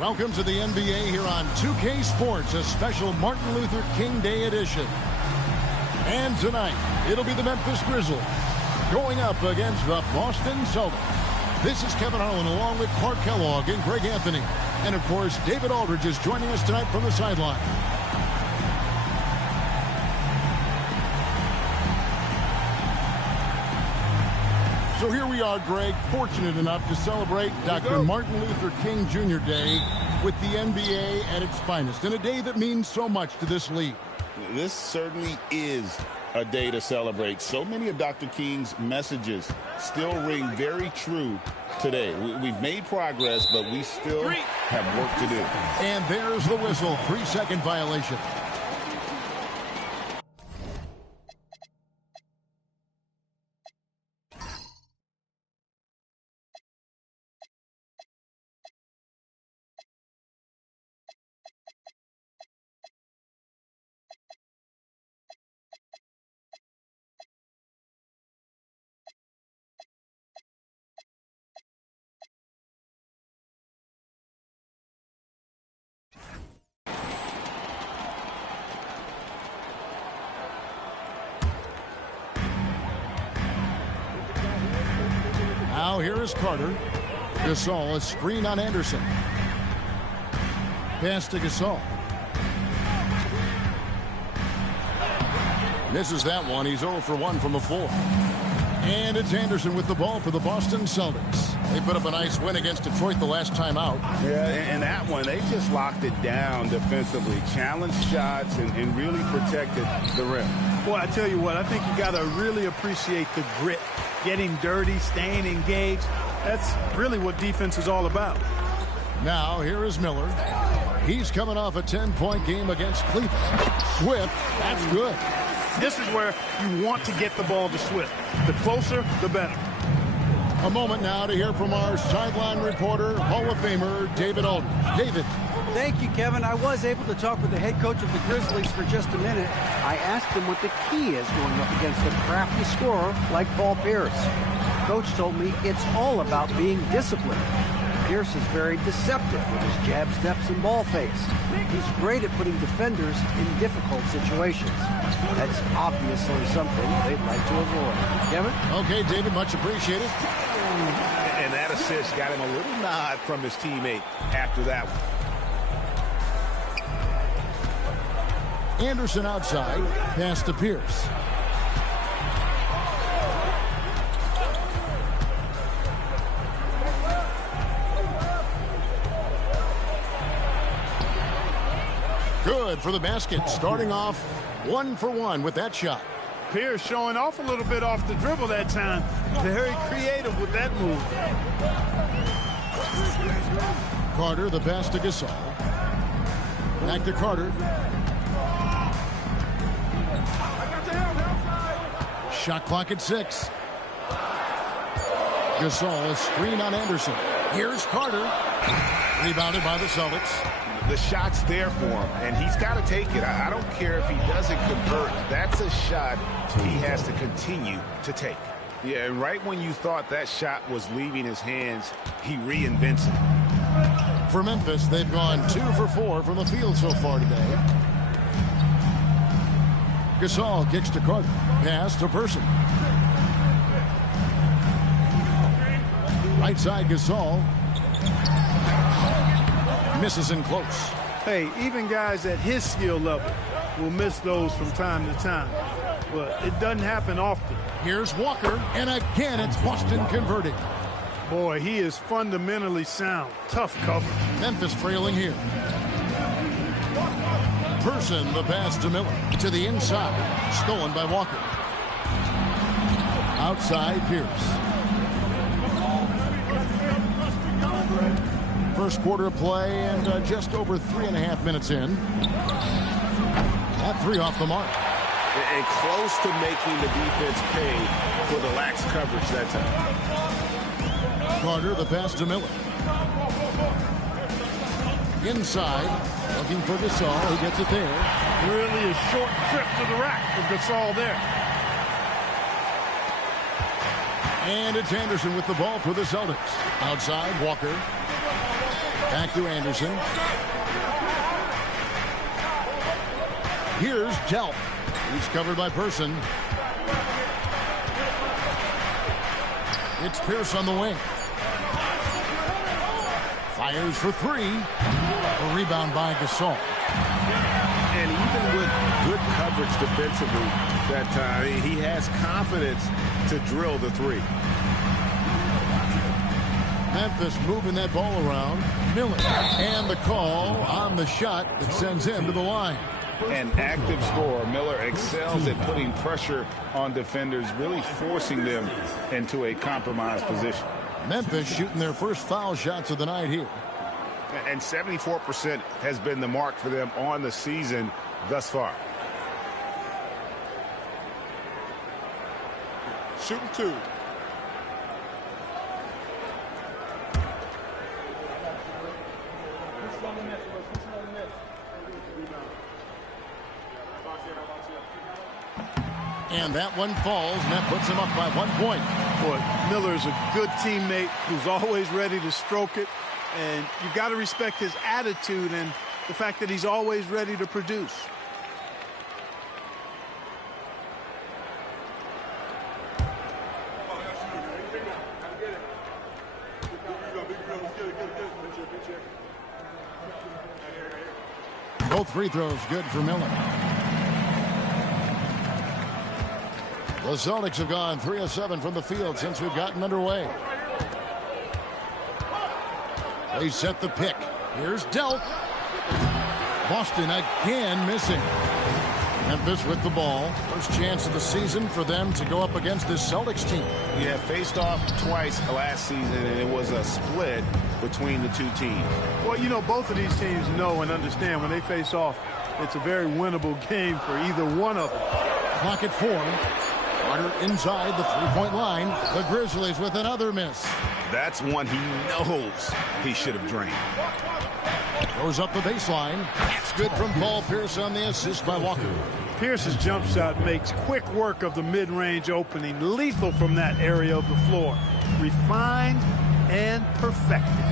Welcome to the NBA here on 2K Sports, a special Martin Luther King Day edition. And tonight, it'll be the Memphis Grizzlies going up against the Boston Celtics. This is Kevin Harlan along with Clark Kellogg and Greg Anthony. And, of course, David Aldridge is joining us tonight from the sideline. So here we are, Greg, fortunate enough to celebrate Dr. Martin Luther King Jr. Day with the NBA at its finest, and a day that means so much to this league. This certainly is a day to celebrate. So many of Dr. King's messages still ring very true today. We've made progress, but we still have work to do. And there's the whistle, 3-second violation. Now here is Carter. Gasol, a screen on Anderson. Pass to Gasol. Misses that one. He's 0 for 1 from the floor. And it's Anderson with the ball for the Boston Celtics. They put up a nice win against Detroit the last time out. Yeah, and that one, they just locked it down defensively. Challenged shots and really protected the rim. Boy, I tell you what, I think you got to really appreciate the grit. Getting dirty, staying engaged. That's really what defense is all about. Now, here is Miller. He's coming off a 10-point game against Cleveland. Swift, that's good. This is where you want to get the ball to Swift. The closer, the better. A moment now to hear from our sideline reporter, Hall of Famer, David Aldridge. David. Thank you, Kevin. I was able to talk with the head coach of the Grizzlies for just a minute. I asked him what the key is going up against a crafty scorer like Paul Pierce. Coach told me it's all about being disciplined. Pierce is very deceptive with his jab steps and ball fakes. He's great at putting defenders in difficult situations. That's obviously something they'd like to avoid. Kevin? Okay, David, much appreciated. And that assist got him a little nod from his teammate after that one. Anderson outside, pass to Pierce. Good for the basket, starting off 1 for 1 with that shot. Pierce showing off a little bit off the dribble that time. Very creative with that move. Carter, the pass to Gasol. Back to Carter. Shot clock at 6. Gasol, a screen on Anderson. Here's Carter. Rebounded by the Celtics. The shot's there for him, and he's got to take it. I don't care if he doesn't convert. That's a shot he has to continue to take. Yeah, and right when you thought that shot was leaving his hands, he reinvents it. For Memphis, they've gone 2 for 4 from the field so far today. Gasol kicks to Carter. Pass to Person. Right side, Gasol. Misses in close. Hey, even guys at his skill level will miss those from time to time. But it doesn't happen often. Here's Walker, and again it's Boston converting. Boy, he is fundamentally sound. Tough cover. Memphis trailing here. Person, the pass to Miller. To the inside. Stolen by Walker. Outside, Pierce. First quarter of play and just over 3.5 minutes in. That 3 off the mark. And close to making the defense pay for the lax coverage that time. Carter, the pass to Miller. Inside, looking for Gasol. He gets it there. Really a short trip to the rack for Gasol there. And it's Anderson with the ball for the Celtics. Outside, Walker. Back to Anderson. Here's Delp. He's covered by Person. It's Pierce on the wing. Fires for 3. A rebound by Gasol. And even with good coverage defensively that time, he has confidence to drill the 3. Memphis moving that ball around. Miller. And the call on the shot that sends him to the line. An active scorer. Miller excels at putting pressure on defenders, really forcing them into a compromised position. Memphis shooting their first foul shots of the night here. And 74% has been the mark for them on the season thus far. Shooting 2. And that one falls, and that puts him up by 1 point. Boy, Miller is a good teammate who's always ready to stroke it. And you've got to respect his attitude and the fact that he's always ready to produce. Both free throws good for Miller. The Celtics have gone 3 of 7 from the field since we've gotten underway. They set the pick. Here's Delp. Boston again missing. Memphis with the ball. First chance of the season for them to go up against this Celtics team. Yeah, faced off twice last season, and it was a split between the two teams. Well, you know, both of these teams know and understand when they face off, it's a very winnable game for either one of them. Clock at 4. Carter inside the three-point line. The Grizzlies with another miss. That's one he knows he should have drained. Goes up the baseline. It's good from Paul Pierce on the assist by Walker. Pierce's jump shot makes quick work of the mid-range opening. Lethal from that area of the floor. Refined and perfected.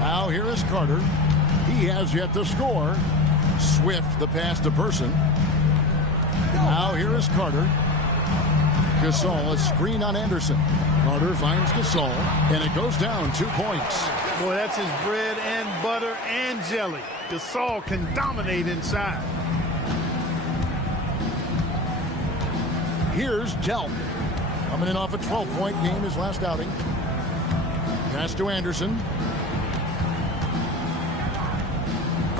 Now here is Carter. He has yet to score. Swift the pass to Person. Now here is Carter. Gasol, a screen on Anderson. Carter finds Gasol, and it goes down 2 points. Boy, that's his bread and butter and jelly. Gasol can dominate inside. Here's Delp. Coming in off a 12-point game his last outing. Pass to Anderson.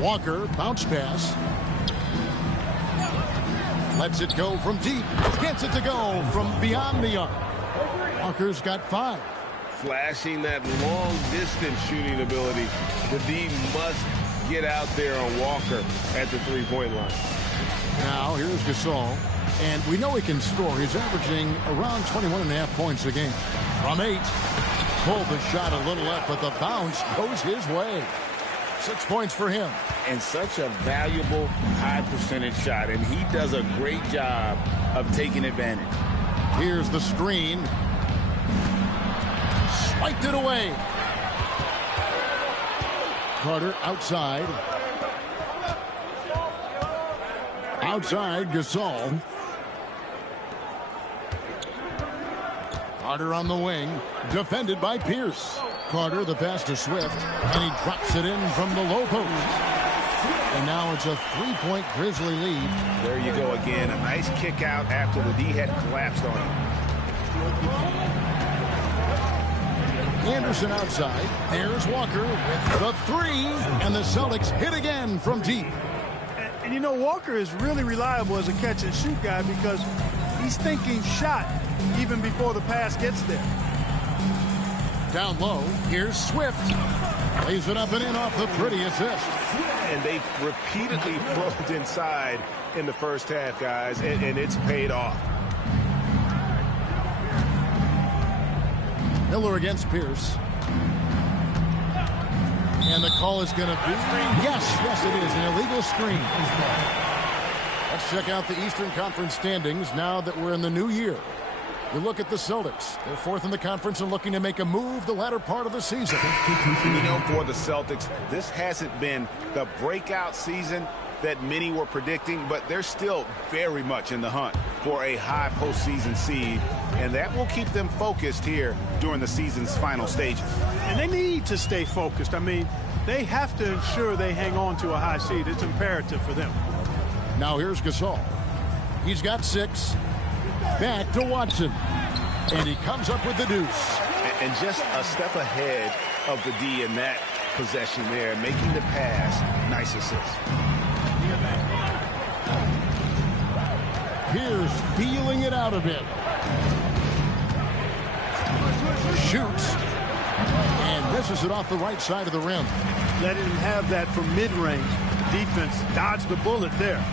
Walker, bounce pass. Lets it go from deep. Gets it to go from beyond the arc. Walker's got 5. Flashing that long-distance shooting ability. The D must get out there on Walker at the three-point line. Now, here's Gasol. And we know he can score. He's averaging around 21.5 points a game. From 8. pulled the shot a little up, but the bounce goes his way. 6 points for him. And such a valuable high percentage shot, and he does a great job of taking advantage. Here's the screen. Swiped it away. Carter outside. Outside, Gasol. Carter on the wing, defended by Pierce. Carter, the pass to Swift, and he drops it in from the low post. And now it's a 3-point Grizzly lead. There you go again. A nice kick out after the D had collapsed on him. Anderson outside. There's Walker with the three, and the Celtics hit again from deep. And you know, Walker is really reliable as a catch-and-shoot guy because he's thinking shot even before the pass gets there. Down low, here's Swift. Lays it up and in off the pretty assist. And they've repeatedly probed inside in the first half, guys, and it's paid off. Miller against Pierce. And the call is going to be, yes, it is, an illegal screen. Let's check out the Eastern Conference standings now that we're in the new year. We look at the Celtics. They're fourth in the conference and looking to make a move the latter part of the season. You know, for the Celtics, this hasn't been the breakout season that many were predicting, but they're still very much in the hunt for a high postseason seed, and that will keep them focused here during the season's final stages. And they need to stay focused. I mean, they have to ensure they hang on to a high seed. It's imperative for them. Now here's Gasol. He's got 6. Back to Watson. And he comes up with the deuce. And just a step ahead of the D in that possession there, making the pass. Nice assist. Pierce feeling it out a bit. Shoots. And misses it off the right side of the rim. Letting him have that from mid-range. Defense dodged the bullet there.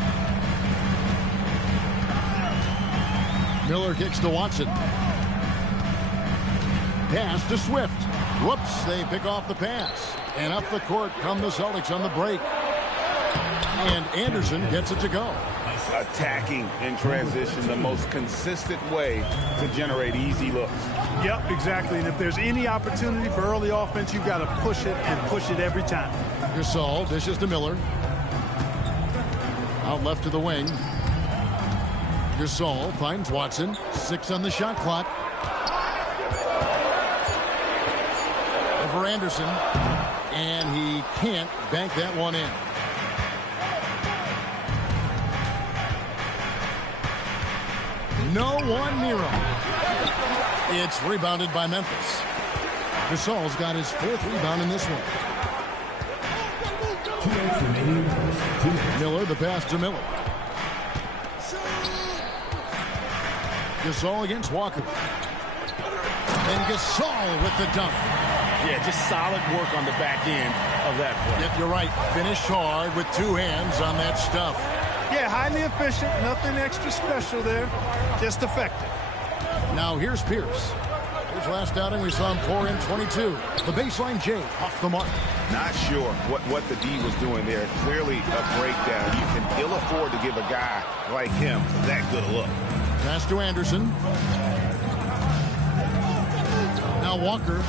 Miller kicks to Watson. Pass to Swift. Whoops, they pick off the pass. And up the court come the Celtics on the break. And Anderson gets it to go. Attacking in transition, the most consistent way to generate easy looks. Yep, exactly. And if there's any opportunity for early offense, you've got to push it and push it every time. Gasol dishes to Miller. Out left to the wing. Gasol finds Watson. 6 on the shot clock. Over Anderson. And he can't bank that one in. No one near him. It's rebounded by Memphis. Gasol's got his 4th rebound in this one. Miller, the pass to Miller. Gasol against Walker. And Gasol with the dunk. Yeah, just solid work on the back end of that play. Yep, you're right. Finished hard with 2 hands on that stuff. Yeah, highly efficient. Nothing extra special there. Just effective. Now here's Pierce. His last outing, we saw him pour in 22. The baseline J off the mark. Not sure what the D was doing there. Clearly a breakdown. You can ill afford to give a guy like him that good a look. Pass to Anderson. Now Walker.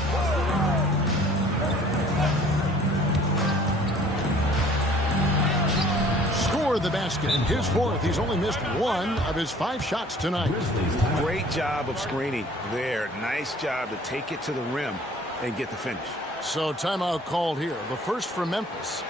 Scored the basket. His 4th. He's only missed 1 of his 5 shots tonight. Great job of screening there. Nice job to take it to the rim and get the finish. So timeout called here. The first for Memphis.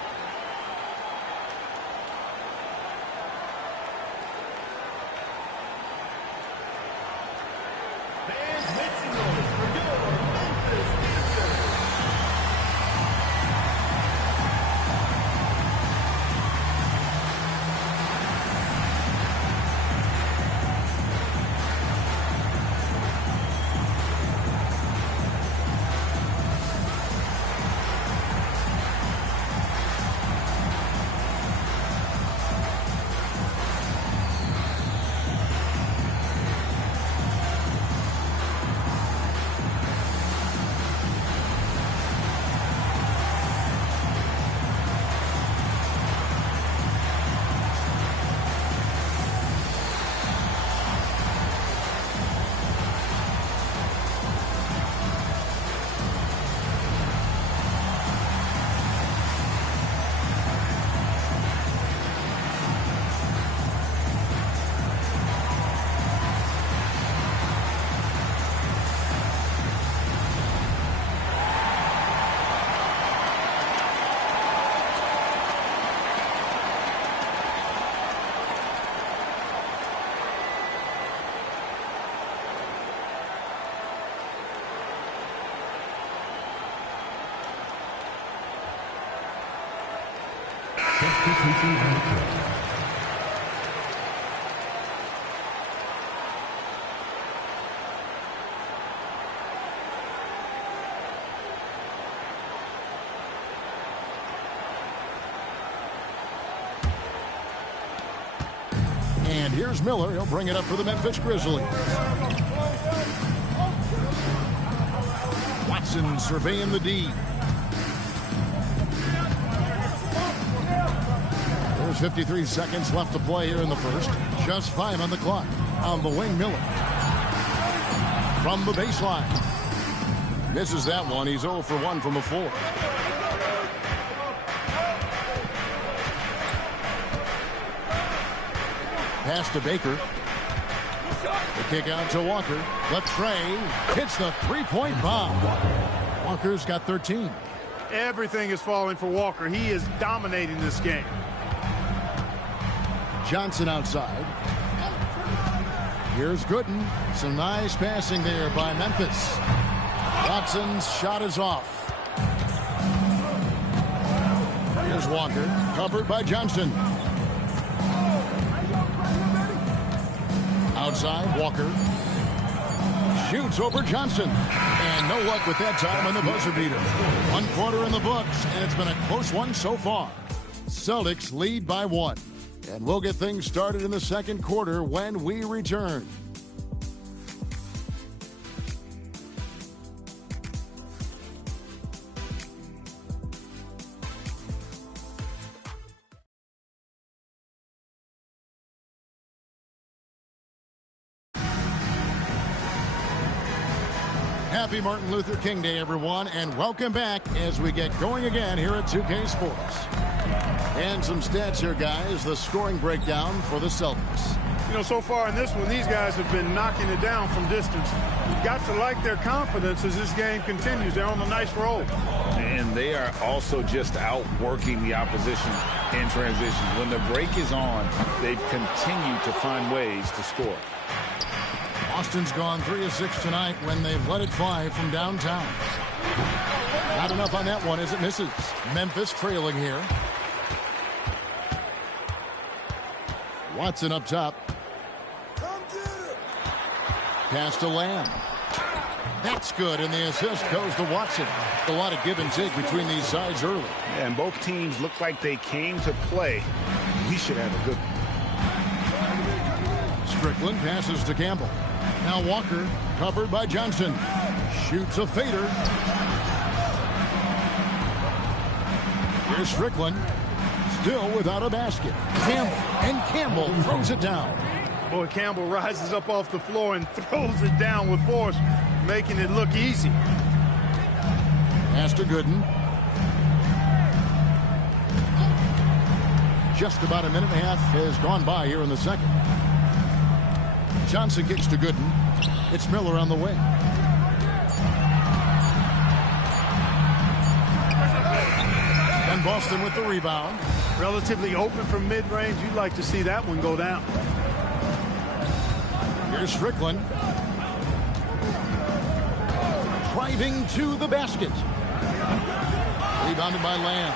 And here's Miller. He'll bring it up for the Memphis Grizzlies. Watson surveying the D. There's 53 seconds left to play here in the first. Just 5 on the clock. On the wing, Miller. From the baseline. Misses that one. He's 0 for 1 from the floor. Pass to Baker. The kick out to Walker. The tray hits the three-point bomb. Walker's got 13. Everything is falling for Walker. He is dominating this game. Johnson outside. Here's Gooden. Some nice passing there by Memphis. Watson's shot is off. Here's Walker. Covered by Johnson. Outside, Walker shoots over Johnson. And no luck with that time on the buzzer beater. 1 quarter in the books, and it's been a close one so far. Celtics lead by 1. And we'll get things started in the second quarter when we return. Happy Martin Luther King Day, everyone, and welcome back as we get going again here at 2K Sports. And some stats here, guys. The scoring breakdown for the Celtics. You know, so far in this one, these guys have been knocking it down from distance. You've got to like their confidence as this game continues. They're on a nice roll. And they are also just outworking the opposition in transition. When the break is on, they've continued to find ways to score. Boston's gone 3 of 6 tonight when they've let it fly from downtown. Not enough on that one as it misses. Memphis trailing here. Watson up top. Pass to Lamb. That's good, and the assist goes to Watson. A lot of give and take between these sides early. Yeah, and both teams look like they came to play. We should have a good one. Strickland passes to Campbell. Now Walker, covered by Johnson. Shoots a fader. Here's Strickland. Still without a basket. Campbell throws it down. Boy, Campbell rises up off the floor and throws it down with force, making it look easy. Pass to Gooden. Just about a minute and a half has gone by here in the second. Johnson kicks to Gooden. It's Miller on the wing. And Boston with the rebound. Relatively open from mid-range. You'd like to see that one go down. Here's Strickland. Driving to the basket. Rebounded by Lamb.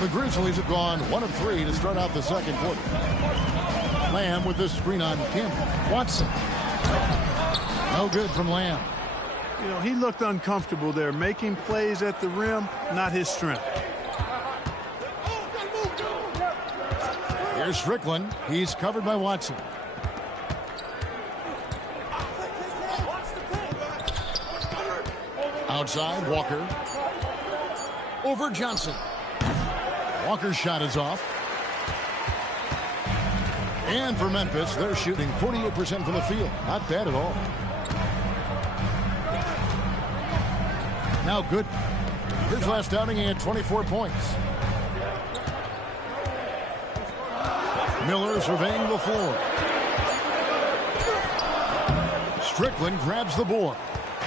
The Grizzlies have gone 1 of 3 to start out the second quarter. Lamb with this screen on Campbell. Watson. No good from Lamb. You know, he looked uncomfortable there, making plays at the rim, not his strength. Here's Strickland. He's covered by Watson. Outside, Walker. Over Johnson. Walker's shot is off. And for Memphis, they're shooting 48% from the field. Not bad at all. Now good. His last outing, he had 24 points. Miller surveying the floor. Strickland grabs the board.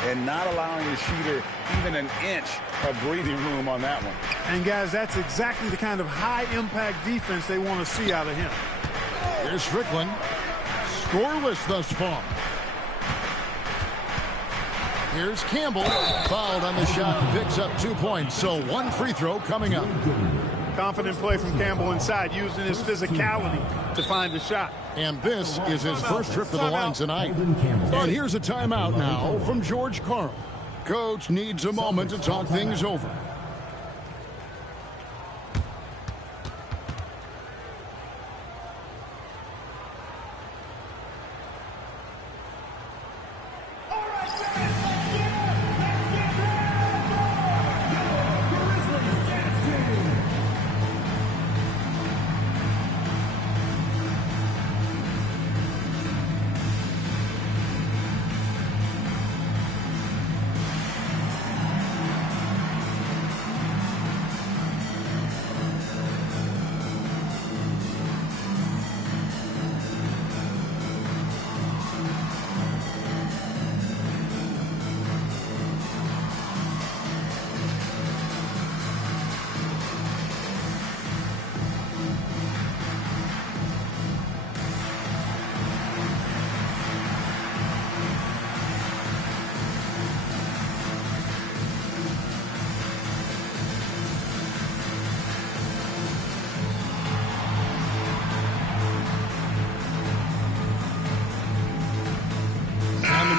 And not allowing the shooter even an inch of breathing room on that one. And, guys, that's exactly the kind of high-impact defense they want to see out of him. Here's Strickland. Scoreless thus far. Here's Campbell. Fouled on the shot and picks up 2 points. So one free throw coming up. Confident play from Campbell inside, using his physicality to find the shot. And this is his first trip to the line tonight. And here's a timeout now from George Karl. Coach needs a moment to talk things over.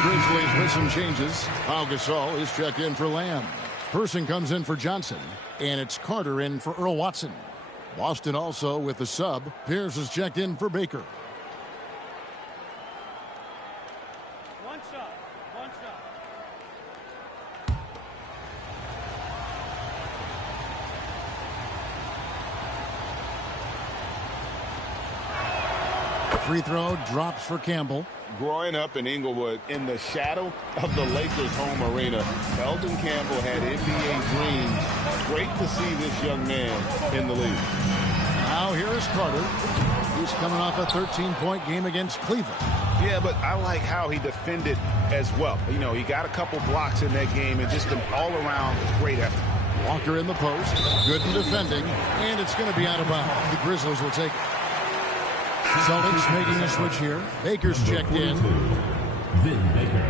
Grizzlies with some changes. Pau Gasol is checked in for Lamb. Person comes in for Johnson. And it's Carter in for Earl Watson. Boston also with the sub. Pierce is checked in for Baker. One shot. Free throw drops for Campbell. Growing up in Inglewood, in the shadow of the Lakers' home arena, Elton Campbell had NBA dreams. Great to see this young man in the league. Now here is Carter. He's coming off a 13-point game against Cleveland. Yeah, but I like how he defended as well. You know, he got a couple blocks in that game and just an all-around great effort. Walker in the post. Good in defending. And it's going to be out of bounds. The Grizzlies will take it. Celtics making a switch here. Baker's checked in. Vin Baker.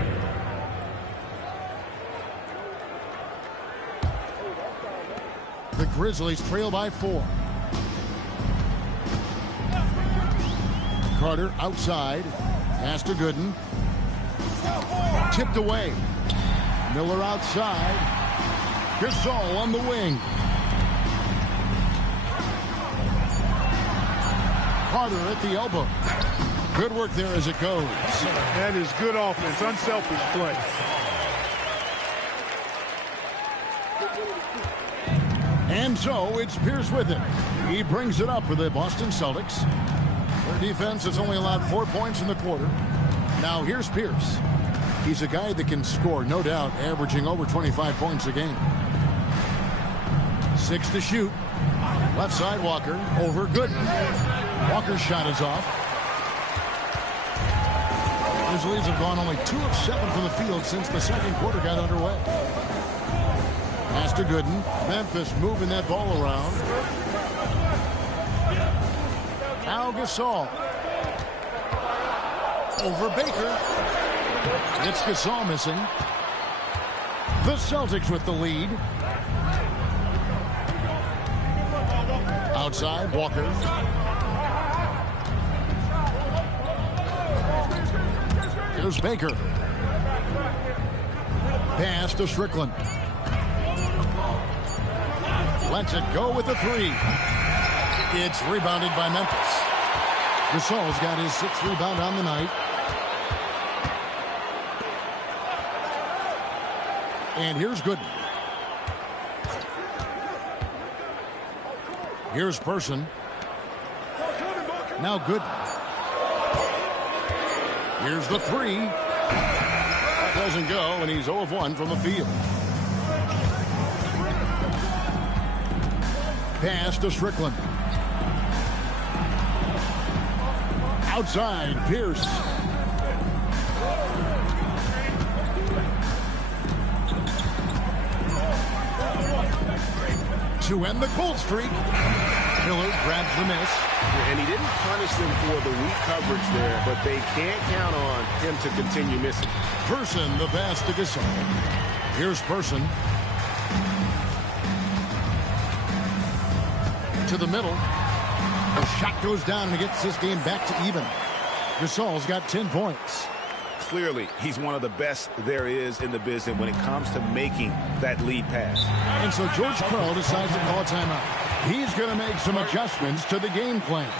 The Grizzlies trail by 4. Carter outside. Pass to Gooden. Tipped away. Miller outside. Gasol on the wing. Carter at the elbow. Good work there as it goes. That is good offense, unselfish play. And so it's Pierce with it. He brings it up for the Boston Celtics. Their defense has only allowed 4 points in the quarter. Now here's Pierce. He's a guy that can score, no doubt, averaging over 25 points a game. 6 to shoot. Left side Walker over Gooden. Walker's shot is off. Grizzlies have gone only 2 of 7 from the field since the second quarter got underway. Pass to Gooden. Memphis moving that ball around. Now Gasol. Over Baker. It's Gasol missing. The Celtics with the lead. Outside, Walker. Here's Baker. Pass to Strickland. Lets it go with the 3. It's rebounded by Memphis. Gasol's got his 6th rebound on the night. And here's Gooden. Here's Person. Now Gooden. Here's the 3. Doesn't go, and he's 0 of 1 from the field. Pass to Strickland. Outside, Pierce. To end the cold streak. Miller grabs the miss. And he didn't punish them for the weak coverage there, but they can't count on him to continue missing. Person, the pass to Gasol. Here's Person. To the middle. The shot goes down and it gets this game back to even. Gasol's got 10 points. Clearly, he's one of the best there is in the business when it comes to making that lead pass. And so George Karl decides to call a timeout. He's going to make some adjustments to the game plan.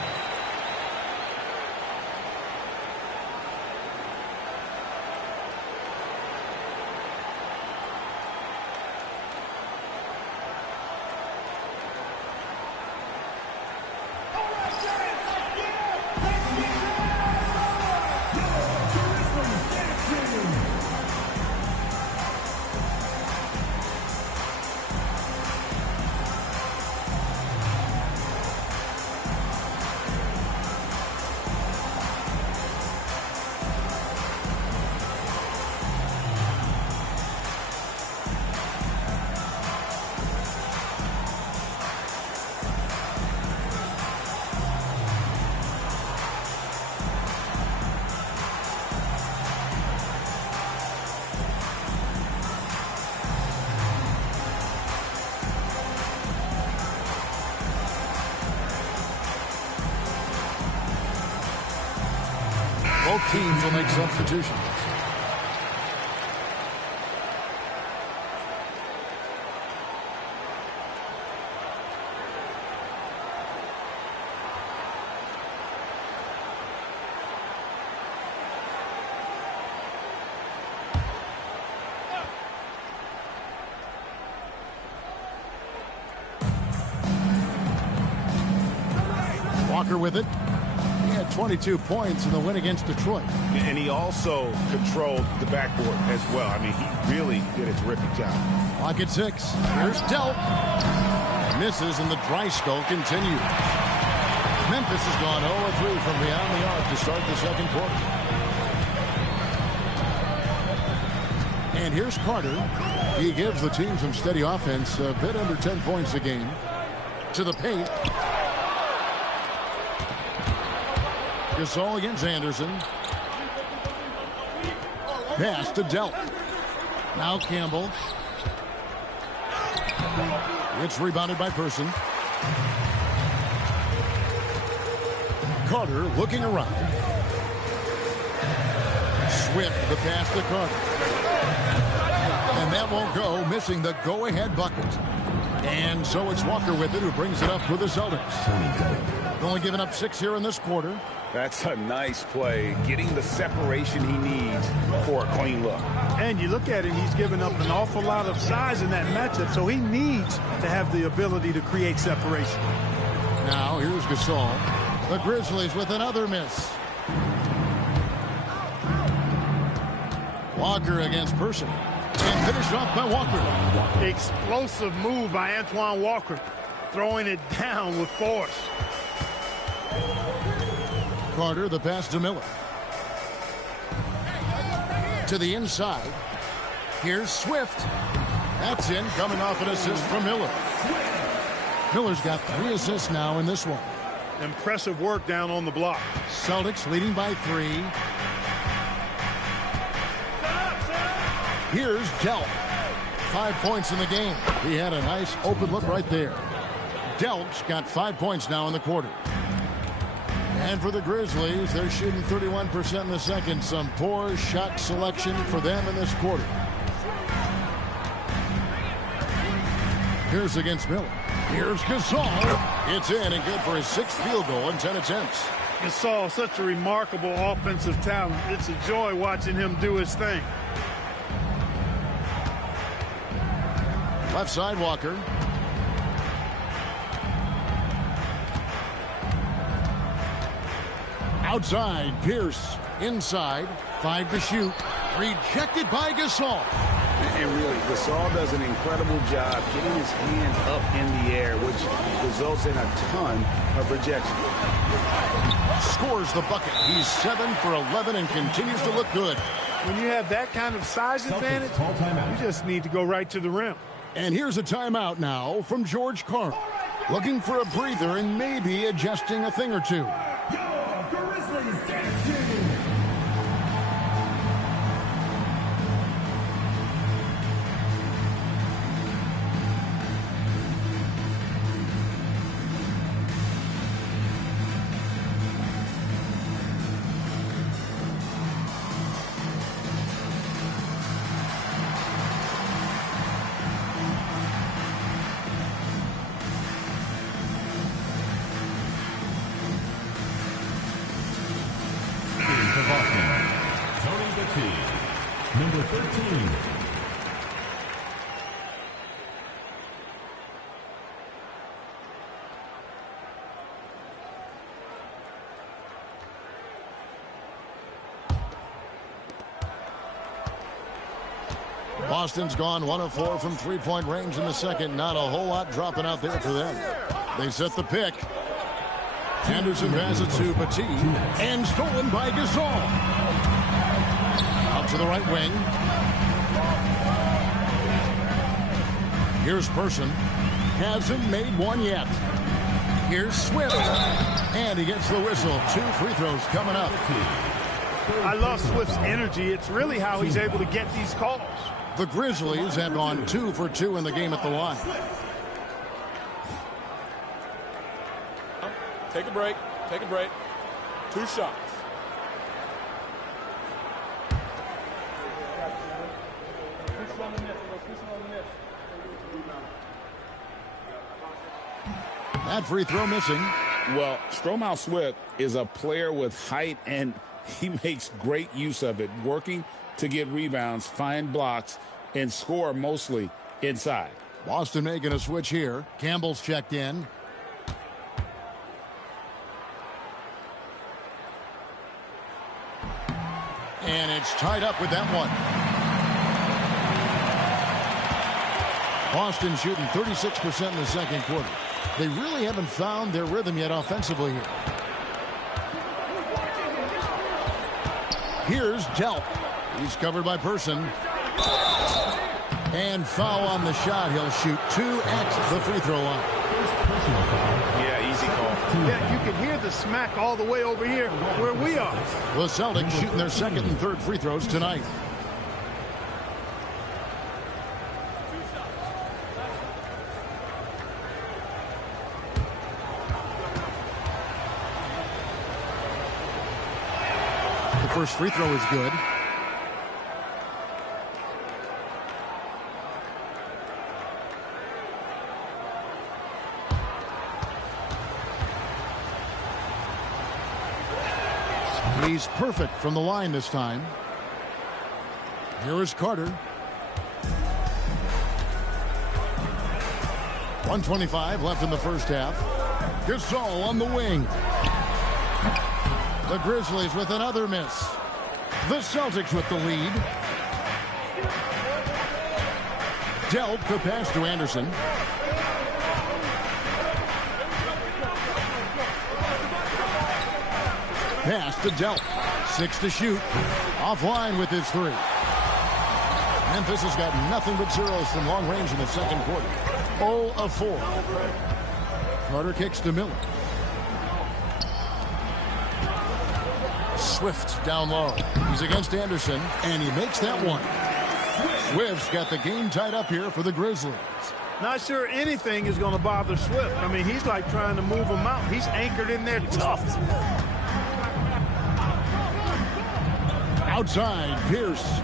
Both teams will make substitutions. Walker with it. 22 points in the win against Detroit. And he also controlled the backboard as well. I mean, he really did a terrific job. Clock at 6. Here's Delp. Misses and the dry spell continues. Memphis has gone 0-3 from beyond the arc to start the second quarter. And here's Carter. He gives the team some steady offense, a bit under 10 points a game. To the paint. Gasol against Anderson. Pass to Delp. Now Campbell. It's rebounded by Person. Carter looking around. Swift the pass to Carter. And that won't go, missing the go-ahead bucket. And so it's Walker with it, who brings it up for the Celtics. Only giving up 6 here in this quarter. That's a nice play, getting the separation he needs for a clean look. And you look at him, he's given up an awful lot of size in that matchup, so he needs to have the ability to create separation. Now here's Gasol. The Grizzlies with another miss. Walker against Person. And finished off by Walker. Explosive move by Antoine Walker, throwing it down with force. Carter, the pass to Miller. To the inside. Here's Swift. That's in, coming off an assist from Miller. Miller's got 3 assists now in this one. Impressive work down on the block. Celtics leading by 3. Here's Delp. 5 points in the game. He had a nice open look right there. Delp's got 5 points now in the quarter. And for the Grizzlies, they're shooting 31% in the second. Some poor shot selection for them in this quarter. Here's against Miller. Here's Gasol. It's in and good for his 6th field goal in 10 attempts. Gasol, such a remarkable offensive talent. It's a joy watching him do his thing. Left side, Walker. Outside, Pierce. Inside, 5 to shoot. Rejected by Gasol. And really, Gasol does an incredible job getting his hand up in the air, which results in a ton of rejection. Scores the bucket. He's 7 for 11 and continues to look good. When you have that kind of size advantage, you just need to go right to the rim. And here's a timeout now from George Karl. Looking for a breather and maybe adjusting a thing or two. Number 13. Boston's gone 1 of 4 from three-point range in the second. Not a whole lot dropping out there for them. They set the pick. Anderson has it to Petit. And stolen by Gasol. Out to the right wing. Here's Person. Hasn't made one yet. Here's Swift. And he gets the whistle. 2 free throws coming up. I love Swift's energy. It's really how he's able to get these calls. The Grizzlies have gone 2 for 2 in the game at the line. Take a break. Take a break. 2 shots. That free throw missing. Well, Stromile Swift is a player with height, and he makes great use of it, working to get rebounds, find blocks, and score mostly inside. Boston making a switch here. Campbell's checked in. And it's tied up with that one. Boston shooting 36% in the second quarter. They really haven't found their rhythm yet offensively here. Here's Delp. He's covered by Person. And foul on the shot. He'll shoot 2 at the free throw line. Yeah, easy call. Yeah, you can hear the smack all the way over here where we are. The Celtics shooting their second and third free throws tonight. The first free throw is good. He's perfect from the line this time. Here is Carter. 1:25 left in the first half. Gasol on the wing. The Grizzlies with another miss. The Celtics with the lead. Delp the pass to Anderson. Pass to Delp. 6 to shoot. Offline with his 3. Memphis has got nothing but zeros from long range in the second quarter. 0 of 4. Carter kicks to Miller. Swift down low. He's against Anderson, and he makes that one. Swift's got the game tied up here for the Grizzlies. Not sure anything is going to bother Swift. I mean, he's like trying to move him out. He's anchored in there tough. Outside, Pierce.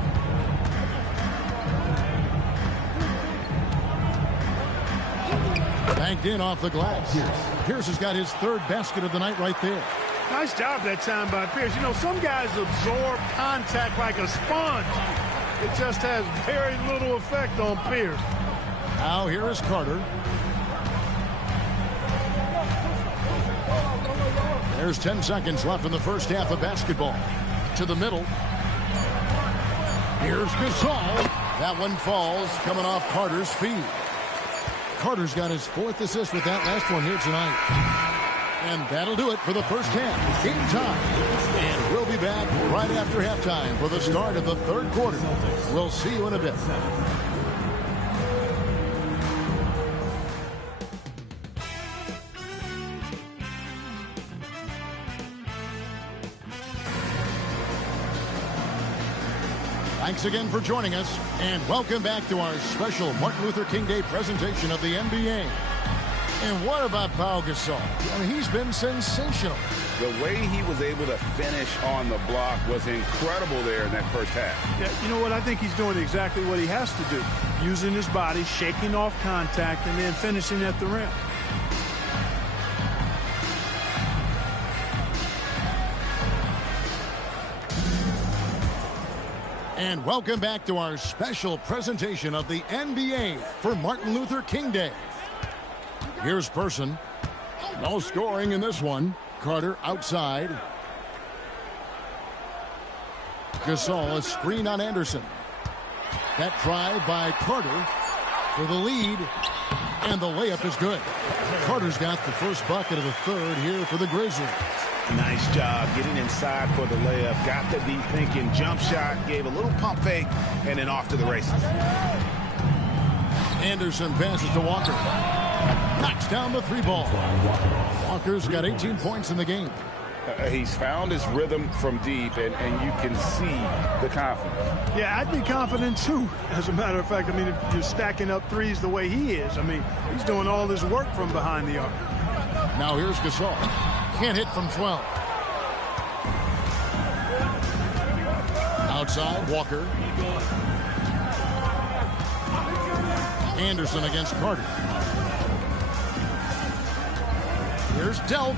Banked in off the glass. Pierce has got his third basket of the night right there. Nice job that time by Pierce. You know, some guys absorb contact like a sponge. It just has very little effect on Pierce. Now here is Carter. There's 10 seconds left in the first half of basketball. To the middle. Here's Gasol. That one falls, coming off Carter's feet. Carter's got his 4th assist with that last one here tonight. And that'll do it for the first half. Game time. And we'll be back right after halftime for the start of the third quarter. We'll see you in a bit. Thanks again for joining us, and welcome back to our special Martin Luther King Day presentation of the NBA. And what about Pau Gasol? I mean, he's been sensational. The way he was able to finish on the block was incredible there in that first half. Yeah, you know what? I think he's doing exactly what he has to do. Using his body, shaking off contact, and then finishing at the rim. And welcome back to our special presentation of the NBA for Martin Luther King Day. Here's Person. No scoring in this one. Carter outside. Gasol, a screen on Anderson. That try by Carter for the lead. And the layup is good. Carter's got the first bucket of the third here for the Grizzlies. Nice job getting inside for the layup. Got the deep thinking jump shot, gave a little pump fake, and then off to the races. Anderson passes to Walker. Knocks down the three ball. Walker's got 18 points in the game. He's found his rhythm from deep, and you can see the confidence. Yeah, I'd be confident too. As a matter of fact, I mean, if you're stacking up threes the way he is, I mean, he's doing all this work from behind the arc. Now here's Gasol. Can't hit from 12. Outside, Walker. Anderson against Carter. Here's Delk.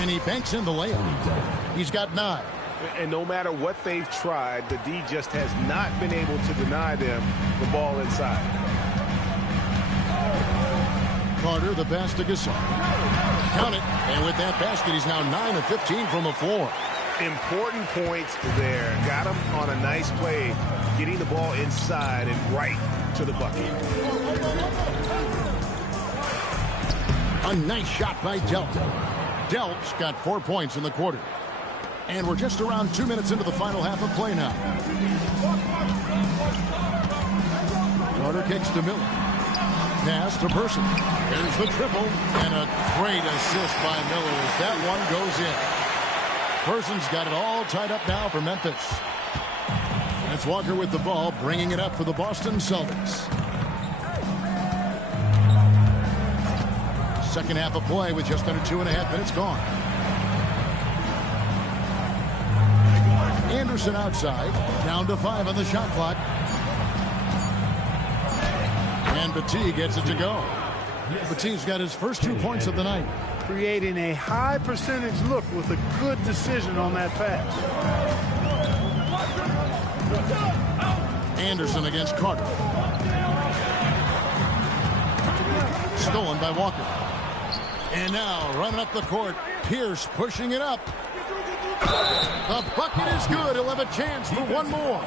And he banks in the layup. He's got 9. And no matter what they've tried, the D just has not been able to deny them the ball inside. Carter, the pass to Gasol. Count it. And with that basket, he's now 9 of 15 from the floor. Important points there. Got him on a nice play, getting the ball inside and right to the bucket. A nice shot by Delk. Delk's got 4 points in the quarter. And we're just around 2 minutes into the final half of play now. Carter kicks to Miller. Pass to Person. There's the triple. And a great assist by Miller as that one goes in. Person's got it all tied up now for Memphis. And it's Walker with the ball, bringing it up for the Boston Celtics. Second half of play with just under 2.5 minutes gone. Anderson outside. Down to 5 on the shot clock. And Battie gets it to go. Battie's got his first 2 points of the night. Creating a high percentage look with a good decision on that pass. Anderson against Carter. Stolen by Walker. And now running up the court, Pierce pushing it up. The bucket is good. He'll have a chance for one more.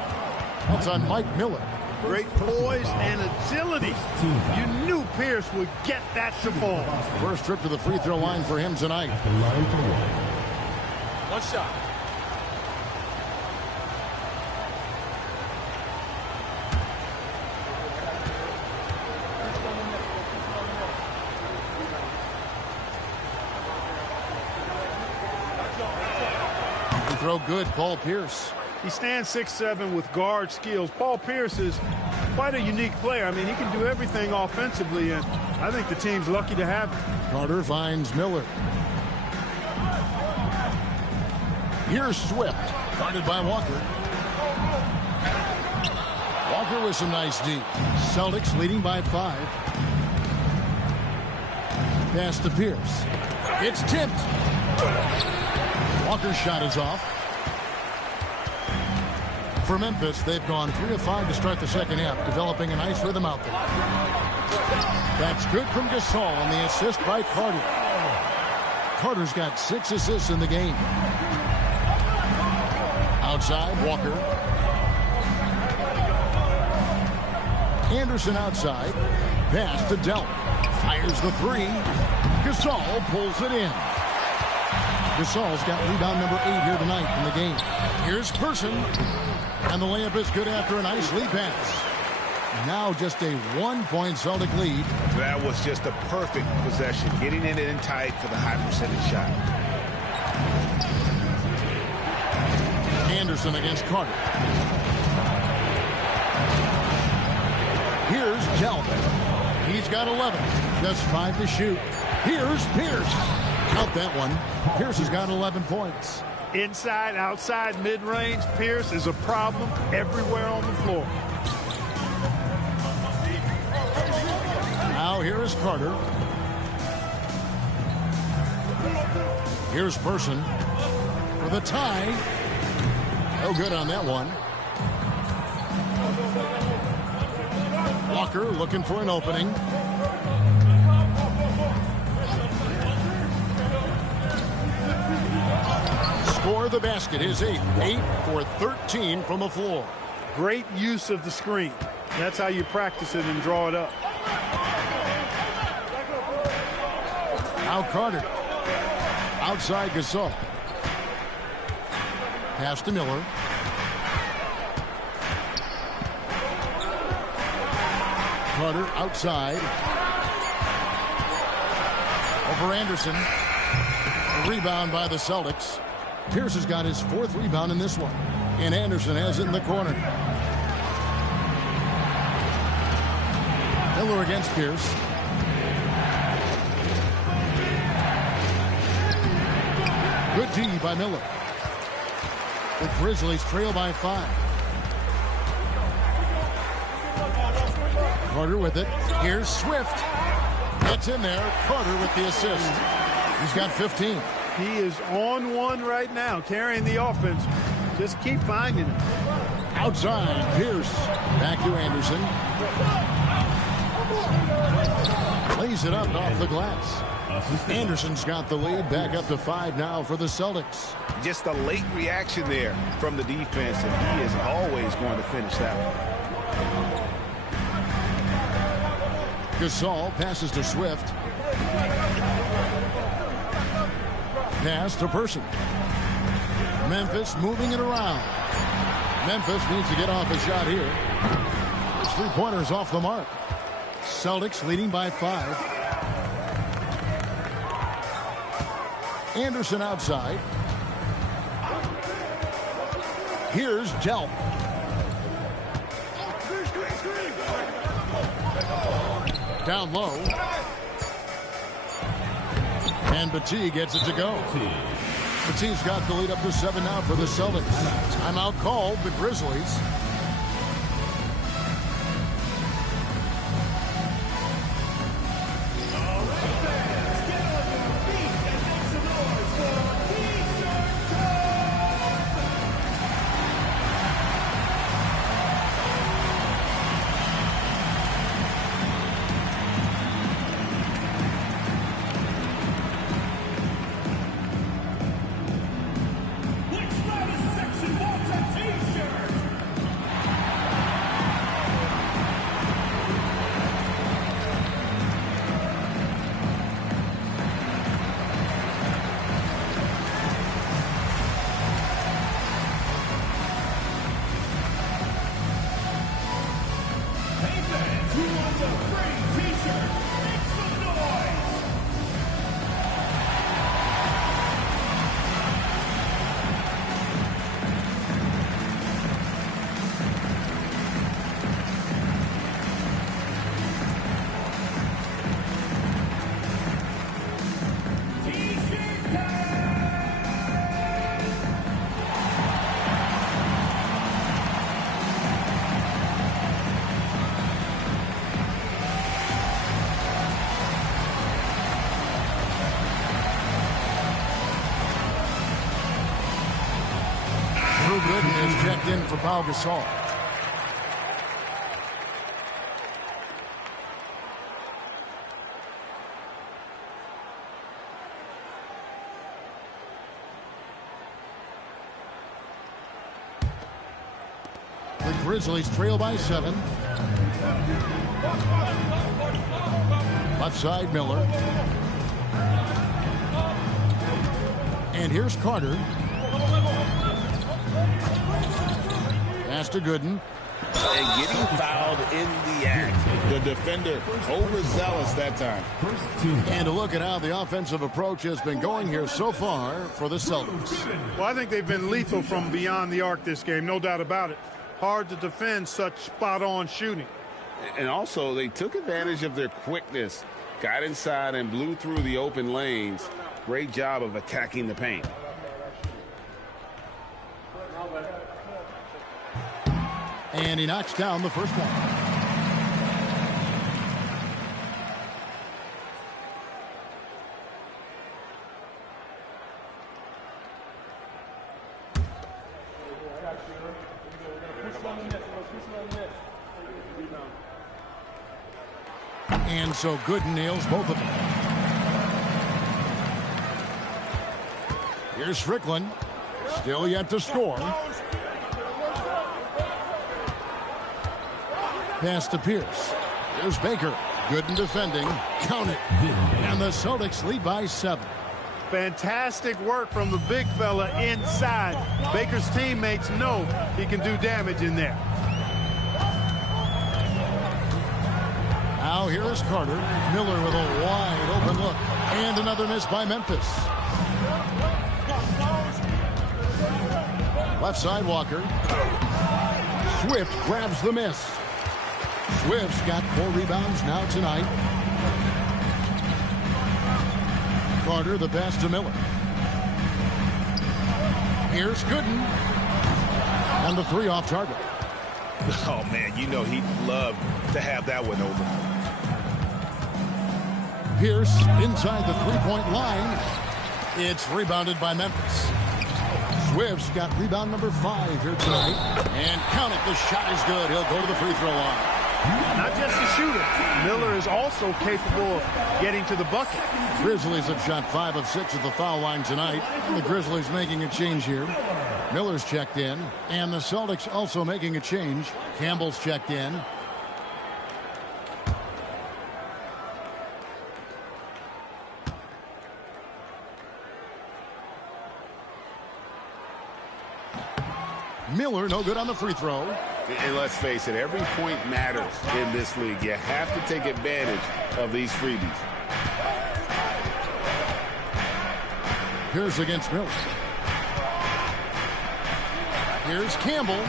That's on Mike Miller. Great poise and agility. You knew Pierce would get that to fall. First trip to the free throw line for him tonight. At the line for one. One shot. Throw good, Paul Pierce. He stands 6'7" with guard skills. Paul Pierce is quite a unique player. I mean, he can do everything offensively, and I think the team's lucky to have him. Carter finds Miller. Here's Swift, guarded by Walker. Walker with some nice D. Celtics leading by 5. Pass to Pierce. It's tipped. Walker's shot is off. For Memphis, they've gone 3 of 5 to start the second half, developing a nice rhythm out there. That's good from Gasol on the assist by Carter. Carter's got 6 assists in the game. Outside, Walker. Anderson outside. Pass to Delk. Fires the 3. Gasol pulls it in. Gasol's got rebound number 8 here tonight in the game. Here's Person. And the layup is good after a nice lead pass. Now just a 1-point Celtic lead. That was just a perfect possession, getting it in tight for the high percentage shot. Anderson against Carter. Here's Jelp. He's got 11. Just 5 to shoot. Here's Pierce. Count that one. Pierce has got 11 points. Inside, outside, mid-range, Pierce is a problem everywhere on the floor. Now here is Carter. Here's Person for the tie. No good on that one. Walker looking for an opening. Score the basket, his 8th. 8 for 13 from the floor. Great use of the screen. That's how you practice it and draw it up. Now Carter. Outside Gasol. Pass to Miller. Carter outside. Over Anderson. A rebound by the Celtics. Pierce has got his 4th rebound in this one. And Anderson has it in the corner. Miller against Pierce. Good D by Miller. The Grizzlies trail by 5. Carter with it. Here's Swift. Gets in there. Carter with the assist. He's got 15. He is on one right now, carrying the offense. Just keep finding him. Outside, Pierce. Back to Anderson. Lays it up off the glass. Anderson's got the lead. Back up to 5 now for the Celtics. Just a late reaction there from the defense, and he is always going to finish that one. Gasol passes to Swift. Pass to Person. Memphis moving it around. Memphis needs to get off a shot here. His 3-pointer's off the mark. Celtics leading by 5. Anderson outside. Here's Jelp. Down low. And Battie gets it to go. Battie's got the lead up to 7 now for the Celtics. Timeout called the Grizzlies. Gooden is checked in for Pau Gasol. The Grizzlies trail by 7. Left side, Miller. And here's Carter. Pass to Gooden. And getting fouled in the act. The defender overzealous that time. And to look at how the offensive approach has been going here so far for the Celtics. Well, I think they've been lethal from beyond the arc this game, no doubt about it. Hard to defend such spot-on shooting. And also, they took advantage of their quickness, got inside and blew through the open lanes. Great job of attacking the paint. And he knocks down the first one. And so Gooden nails both of them. Here's Strickland. Still yet to score. Pass to Pierce. Here's Baker. Gooden defending. Count it. And the Celtics lead by 7. Fantastic work from the big fella inside. Baker's teammates know he can do damage in there. Now here is Carter. Miller with a wide open look. And another miss by Memphis. Left side Walker. Swift grabs the miss. Swift's got 4 rebounds now tonight. Carter the pass to Miller. Here's Gooden. And the 3 off target. Oh, man, you know he'd love to have that one over. Pierce inside the 3-point line. It's rebounded by Memphis. Swift's got rebound number 5 here tonight. And count it, the shot is good. He'll go to the free throw line. Not just a shooter. Miller is also capable of getting to the bucket. Grizzlies have shot 5 of 6 at the foul line tonight. And the Grizzlies making a change here. Miller's checked in. And the Celtics also making a change. Campbell's checked in. Miller no good on the free throw. And let's face it, every point matters in this league. You have to take advantage of these freebies. Pierce against Miller. Here's Campbell.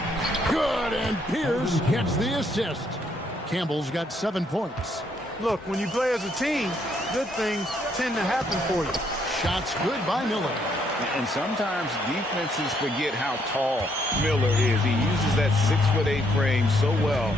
Good, and Pierce gets the assist. Campbell's got 7 points. Look, when you play as a team, good things tend to happen for you. Shots good by Miller. And sometimes defenses forget how tall Miller is. He uses that 6'8" frame so well.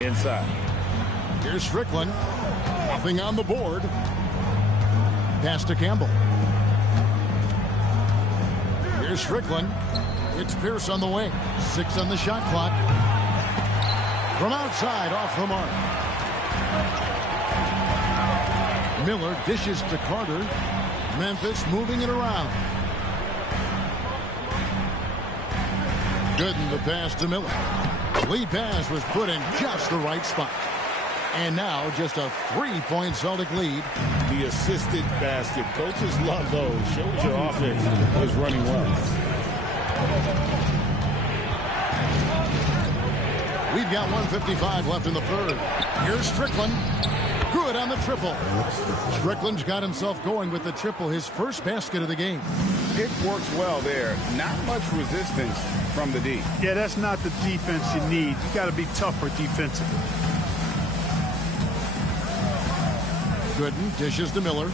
Inside. Here's Strickland. Nothing on the board. Pass to Campbell. Here's Strickland. It's Pierce on the wing. 6 on the shot clock. From outside, off the mark. Miller dishes to Carter. Memphis moving it around. Gooden the pass to Miller. Lead pass was put in just the right spot. And now just a 3-point Celtic lead. The assisted basket. Coaches love those. Shows your offense is running well. We've got 1:55 left in the third. Here's Strickland. Good on the triple. Strickland's got himself going with the triple, his first basket of the game. Pick works well there. Not much resistance from the D. Yeah, that's not the defense you need. You got to be tougher defensively. Gooden dishes to Miller.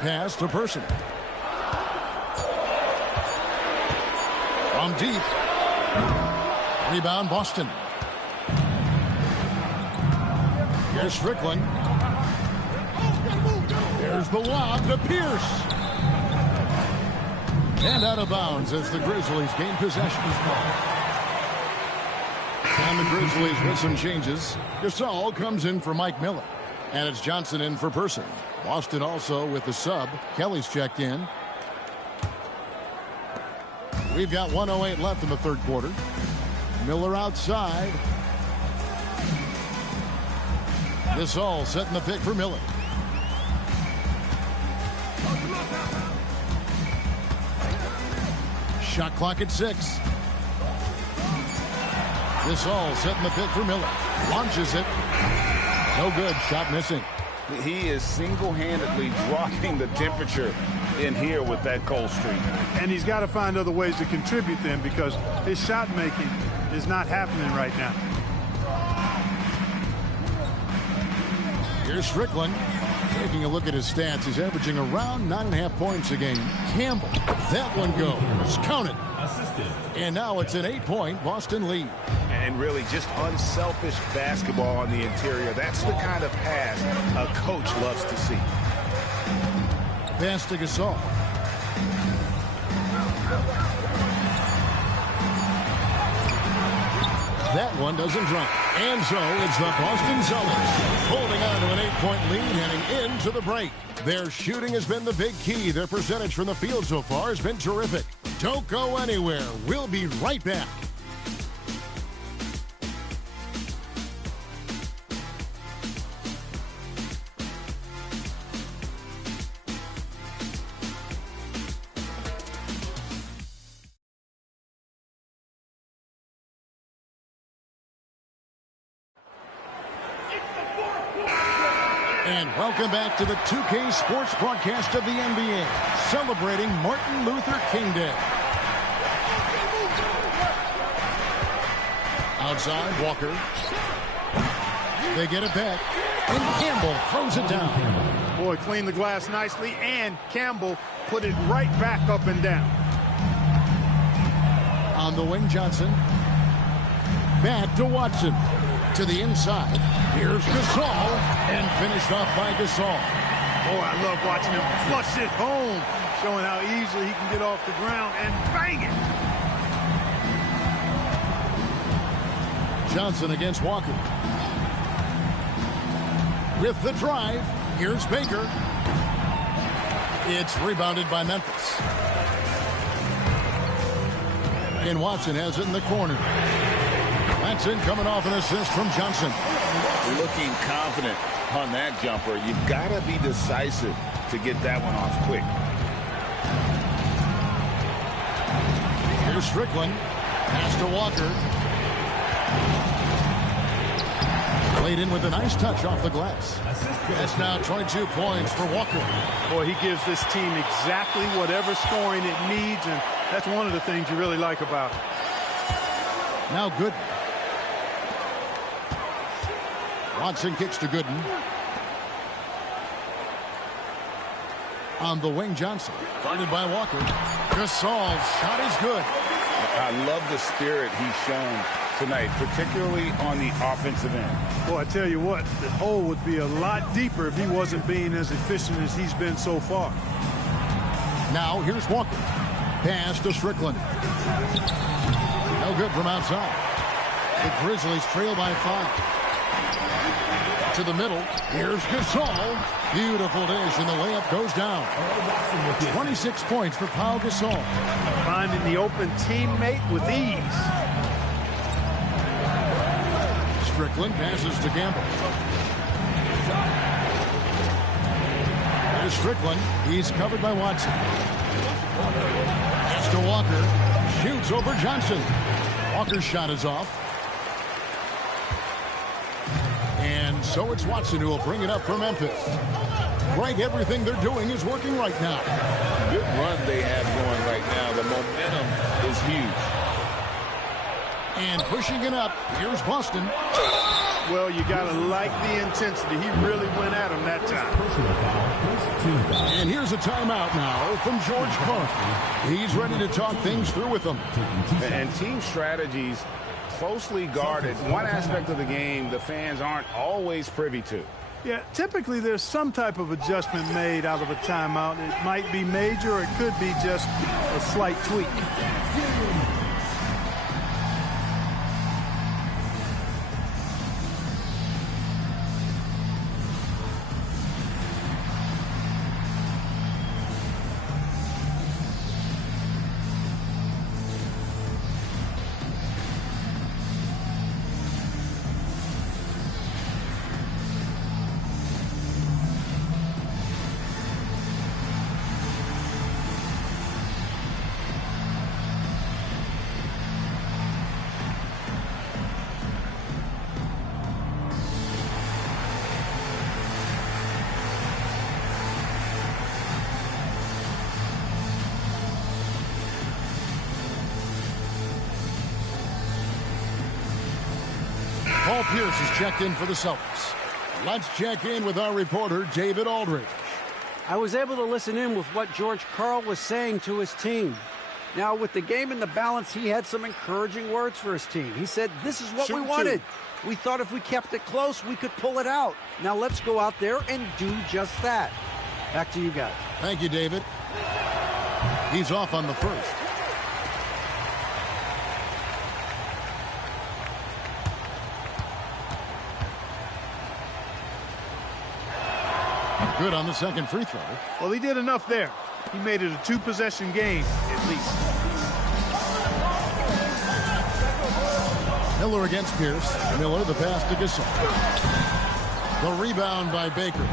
Pass to Person. From deep. Rebound Boston. Here's Strickland. There's the lob to Pierce. And out of bounds as the Grizzlies gain possession. And the Grizzlies with some changes. Gasol comes in for Mike Miller. And it's Johnson in for Person. Boston also with the sub. Kelly's checked in. We've got 1:08 left in the third quarter. Miller outside. Gasol setting the pick for Miller. Shot clock at 6. Gasol setting the pick for Miller. Launches it. No good. Shot missing. He is single-handedly dropping the temperature in here with that cold streak. And he's got to find other ways to contribute then, because his shot making is not happening right now. Here's Strickland. Taking a look at his stats, he's averaging around 9.5 points a game. Campbell, that one goes. Count it. And now it's an 8-point Boston lead. And really just unselfish basketball on the interior. That's the kind of pass a coach loves to see. Pass to Gasol. That one doesn't drop. And so it's the Boston Celtics holding on to an 8-point lead heading into the break. Their shooting has been the big key. Their percentage from the field so far has been terrific. Don't go anywhere. We'll be right back. And welcome back to the 2K Sports broadcast of the NBA, celebrating Martin Luther King Day. Outside, Walker. They get it back, and Campbell throws it down. Boy, cleaned the glass nicely, and Campbell put it right back up and down. On the wing, Johnson. Back to Watson. To the inside. Here's Gasol, and finished off by Gasol. Oh, I love watching him flush it home, showing how easily he can get off the ground and bang it. Johnson against Walker. With the drive, here's Baker. It's rebounded by Memphis. And Watson has it in the corner. That's in, coming off an assist from Johnson. Looking confident on that jumper. You've got to be decisive to get that one off quick. Here's Strickland. Pass to Walker. Played in with a nice touch off the glass. That's now 22 points for Walker. Boy, he gives this team exactly whatever scoring it needs, and that's one of the things you really like about it. Now Gooden. Watson kicks to Gooden. On the wing, Johnson. Guarded by Walker. Gasol's shot is good. I love the spirit he's shown tonight, particularly on the offensive end. Boy, I tell you what, the hole would be a lot deeper if he wasn't being as efficient as he's been so far. Now here's Walker. Pass to Strickland. No good from outside. The Grizzlies trail by 5. To the middle. Here's Gasol. Beautiful dish, and the layup goes down. 26 points for Pau Gasol. Finding the open teammate with ease. Strickland passes to Campbell. There's Strickland. He's covered by Watson. Pass to Walker. Shoots over Johnson. Walker's shot is off. And so it's Watson who will bring it up for Memphis. Greg, everything they're doing is working right now. Good run they have going right now. The momentum is huge. And pushing it up, here's Boston. Well, you got to like the intensity. He really went at him that time. And here's a timeout now from George Clark. He's ready to talk things through with them. And team strategies closely guarded. One aspect of the game the fans aren't always privy to. Yeah, typically there's some type of adjustment made out of a timeout. It might be major, or it could be just a slight tweak. Paul Pierce is checked in for the Celtics. Let's check in with our reporter, David Aldridge. I was able to listen in with what George Karl was saying to his team. Now, with the game in the balance, he had some encouraging words for his team. He said, this is what we wanted. We thought if we kept it close, we could pull it out. Now let's go out there and do just that. Back to you guys. Thank you, David. He's off on the first. Good on the second free throw. Well, he did enough there. He made it a two-possession game, at least. Miller against Pierce. Miller, the pass to Gasol. The rebound by Baker.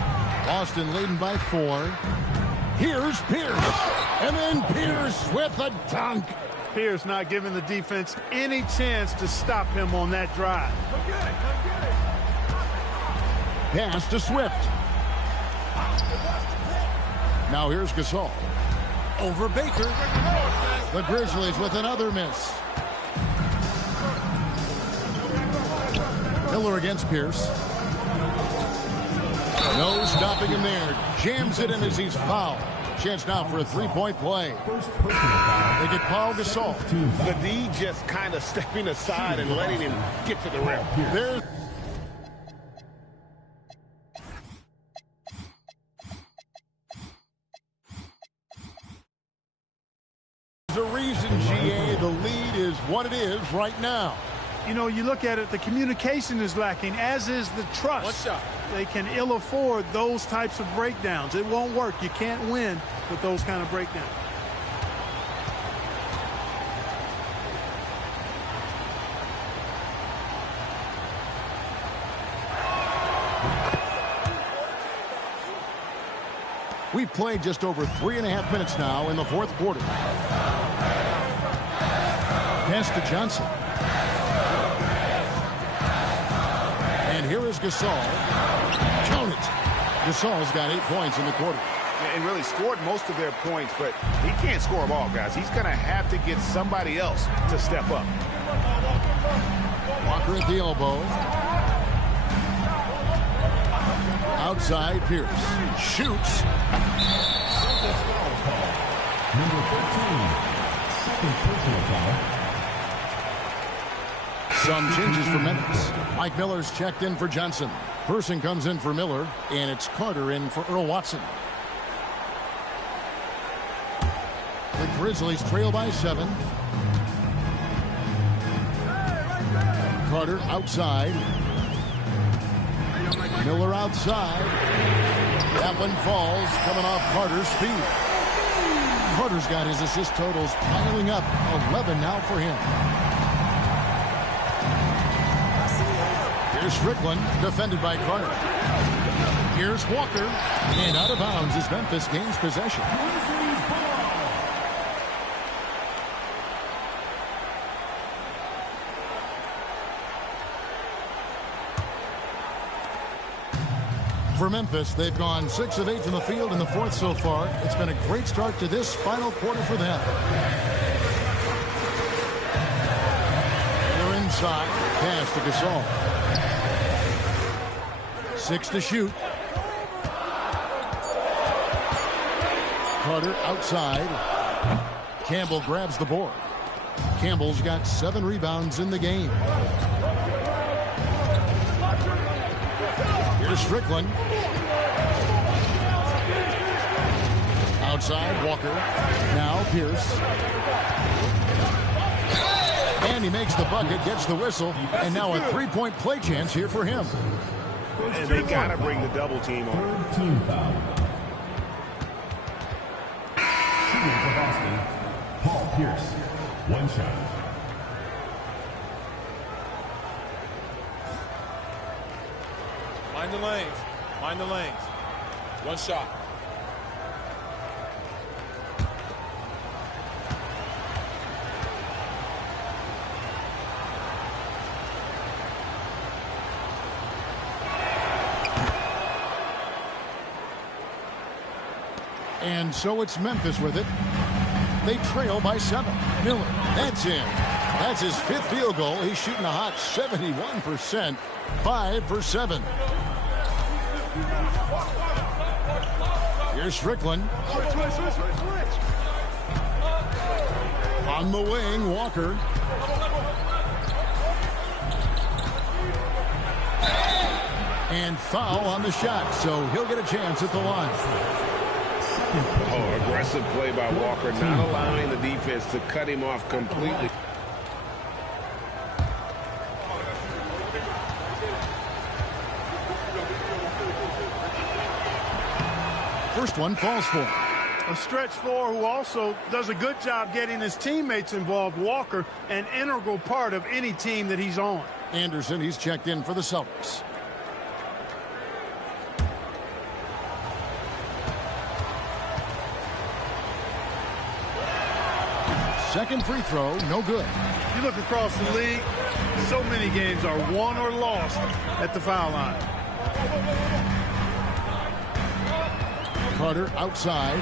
Boston leading by 4. Here's Pierce. And then Pierce with a dunk. Pierce not giving the defense any chance to stop him on that drive. Pass to Swift. Now here's Gasol. Over Baker. The Grizzlies with another miss. Miller against Pierce. No stopping him there. Jams it in as he's fouled. Chance now for a three-point play. They get Paul Gasol. The D just kind of stepping aside and letting him get to the rim. There's a reason, GA, the lead is what it is right now. You know, you look at it, the communication is lacking, as is the trust. One shot. They can ill afford those types of breakdowns. It won't work. You can't win with those kind of breakdowns. We've played just over 3.5 minutes now in the fourth quarter. Pass to Johnson. And here is Gasol. Count it. Gasol's got 8 points in the quarter. And really scored most of their points, but he can't score them all, guys. He's going to have to get somebody else to step up. Walker at the elbow. Outside, Pierce. Shoots. Number 13. Second personal foul. Some changes for Memphis. Mike Miller's checked in for Johnson. Person comes in for Miller, and it's Carter in for Earl Watson. The Grizzlies trail by 7. Carter outside. Miller outside. That one falls, coming off Carter's speed. Carter's got his assist totals piling up. 11 now for him. Here's Strickland, defended by Carter. Here's Walker, and out of bounds as Memphis gains possession. For Memphis, they've gone 6 of 8 from the field in the fourth so far. It's been a great start to this final quarter for them. They're inside. Pass to Gasol. 6 to shoot. Carter outside. Campbell grabs the board. Campbell's got 7 rebounds in the game. Here's Strickland. Outside, Walker. Now Pierce. And he makes the bucket, gets the whistle, and now a three-point play chance here for him. And they got to bring the double team on. Third team foul. Shooting for Boston, Paul Pierce. 1 shot. Mind the lanes. Mind the lanes. 1 shot. And so it's Memphis with it. They trail by 7. Miller, that's in. That's his 5th field goal. He's shooting a hot 71%, 5 for 7. Here's Strickland. On the wing, Walker. And foul on the shot, so he'll get a chance at the line. Oh, aggressive play by Walker, not allowing the defense to cut him off completely. First one falls for. A stretch four who also does a good job getting his teammates involved. Walker, an integral part of any team that he's on. Anderson, he's checked in for the Celtics. Second free throw, no good. You look across the league, so many games are won or lost at the foul line. Carter outside.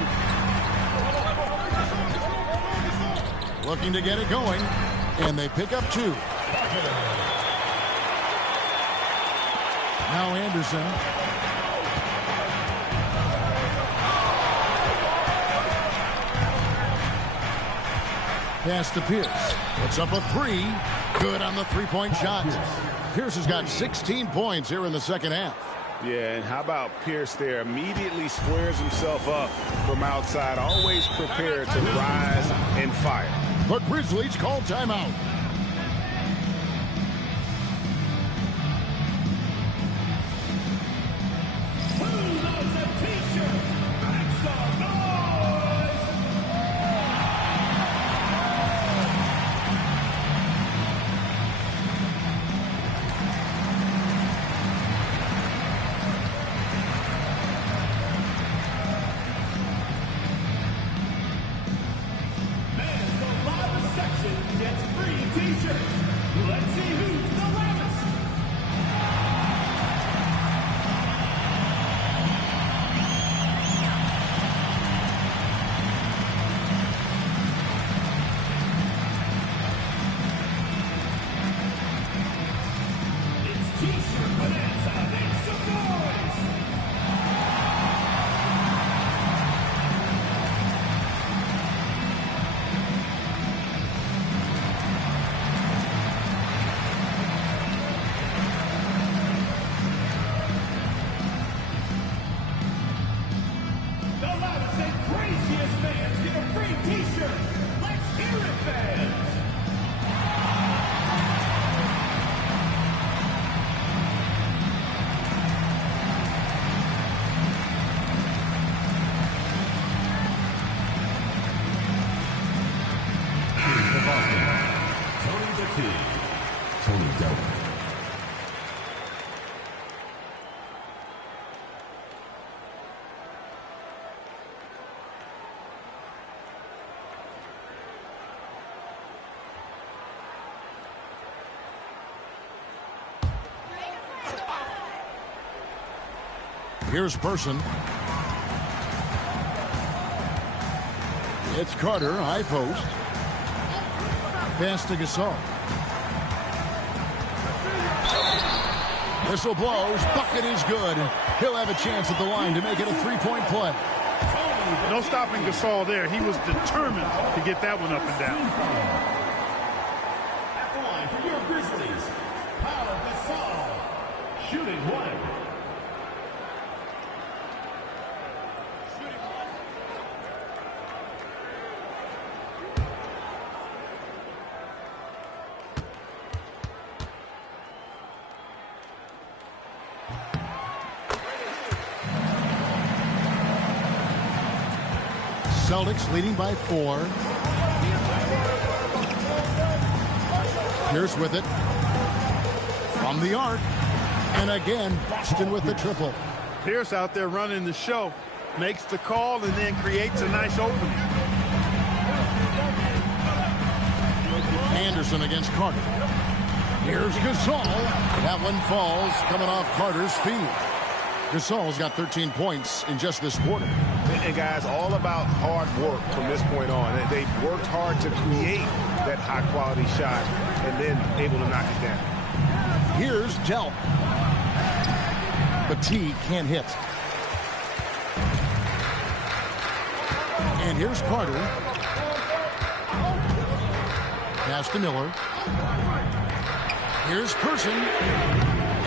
Looking to get it going. And they pick up 2. Now Anderson. Pass to Pierce. Puts up a 3. Good on the three-point shot. Pierce has got 16 points here in the second half. Yeah, and how about Pierce there? Immediately squares himself up from outside. Always prepared to rise and fire. The Grizzlies call timeout. Here's Person. It's Carter, high post. Pass to Gasol. Whistle blows. Bucket is good. He'll have a chance at the line to make it a three-point play. No stopping Gasol there. He was determined to get that one up and down. At the line for your Grizzlies, Pau Gasol, shooting 1. Celtics leading by 4. Pierce with it. From the arc. And again, Boston with the triple. Pierce out there running the show. Makes the call and then creates a nice opening. Anderson against Carter. Here's Gasol. That one falls coming off Carter's feet. Gasol's got 13 points in just this quarter. And guys, all about hard work from this point on. They've worked hard to create that high-quality shot and then able to knock it down. Here's Delp. But T can't hit. And here's Carter. Pass to Miller. Here's Person.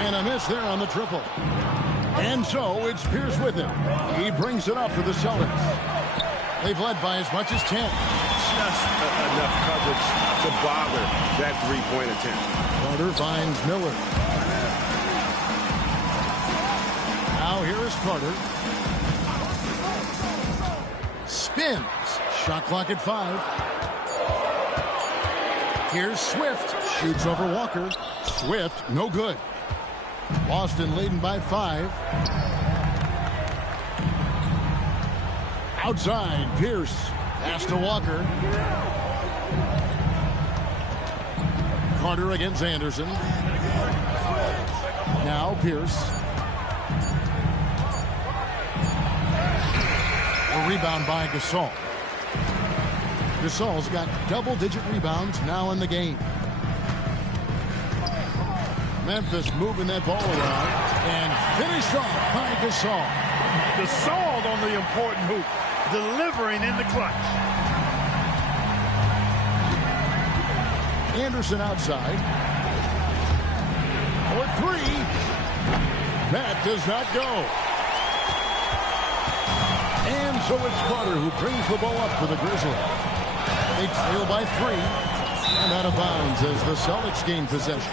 And a miss there on the triple. And so it's Pierce with him. He brings it up for the Celtics. They've led by as much as 10. Just enough coverage to bother that three-point attempt. Carter finds Miller. Now here is Carter. Spins. Shot clock at 5. Here's Swift. Shoots over Walker. Swift, no good. Boston leading by 5. Outside, Pierce. Pass to Walker. Carter against Anderson. Now Pierce. A rebound by Gasol. Gasol's got double-digit rebounds now in the game. Memphis moving that ball around and finished off by Gasol. Gasol on the important hoop, delivering in the clutch. Anderson outside. For 3. That does not go. And so it's Carter who brings the ball up for the Grizzlies. They trail by 3. And out of bounds as the Celtics gain possession.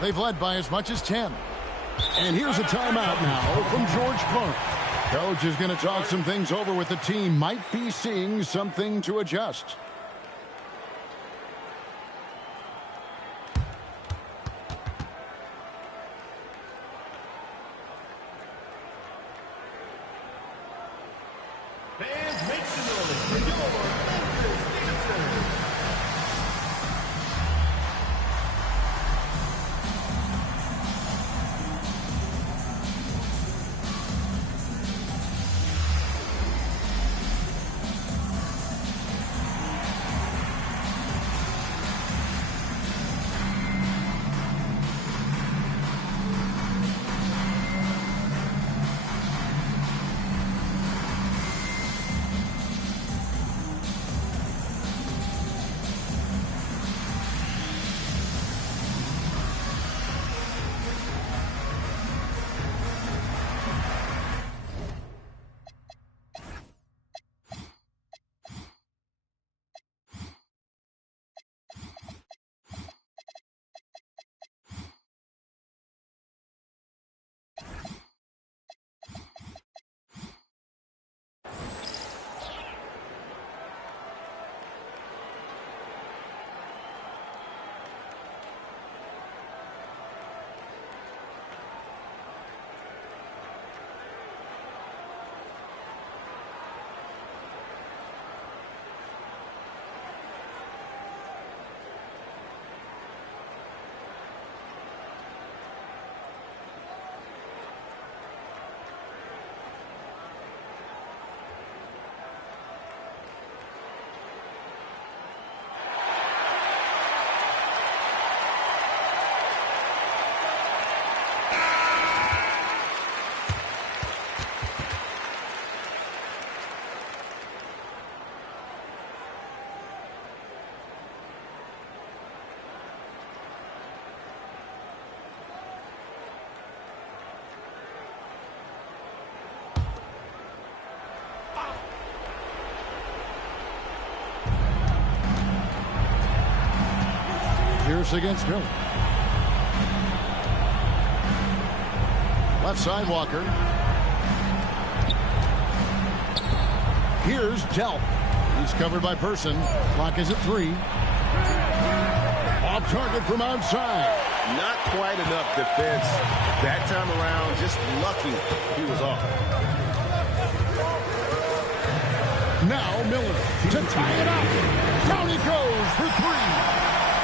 They've led by as much as 10. And here's a timeout now from George Clark. Coach is going to talk some things over with the team. Might be seeing something to adjust. Fans, make some noise for your Memphis dancers. Pierce against Miller. Left side, Walker. Here's Delp. He's covered by Person. Clock is at 3. Off target from outside. Not quite enough defense that time around. Just lucky he was off. Now Miller to tie it up. Down he goes for 3.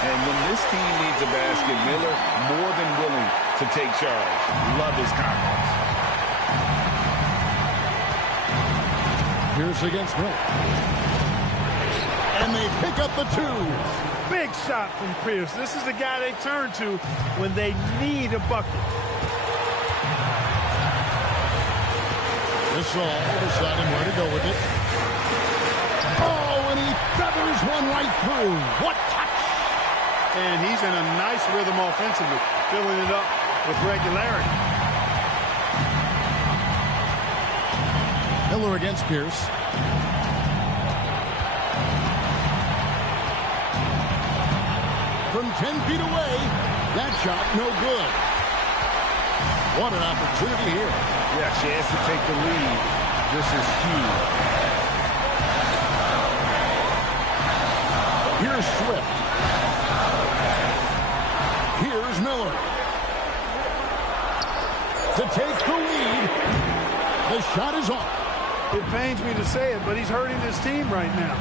And when this team needs a basket, Miller more than willing to take charge. Love his confidence. Pierce against Miller. And they pick up the 2. Big shot from Pierce. This is the guy they turn to when they need a bucket. Gasol deciding where to go with it. Oh, and he feathers one right through. What touch! And he's in a nice rhythm offensively, filling it up with regularity. Miller against Pierce. From 10 feet away, that shot no good. What an opportunity here. Yeah, chance to take the lead. This is huge. Here's Swift. Here's Miller. To take the lead. The shot is off. It pains me to say it, but he's hurting his team right now.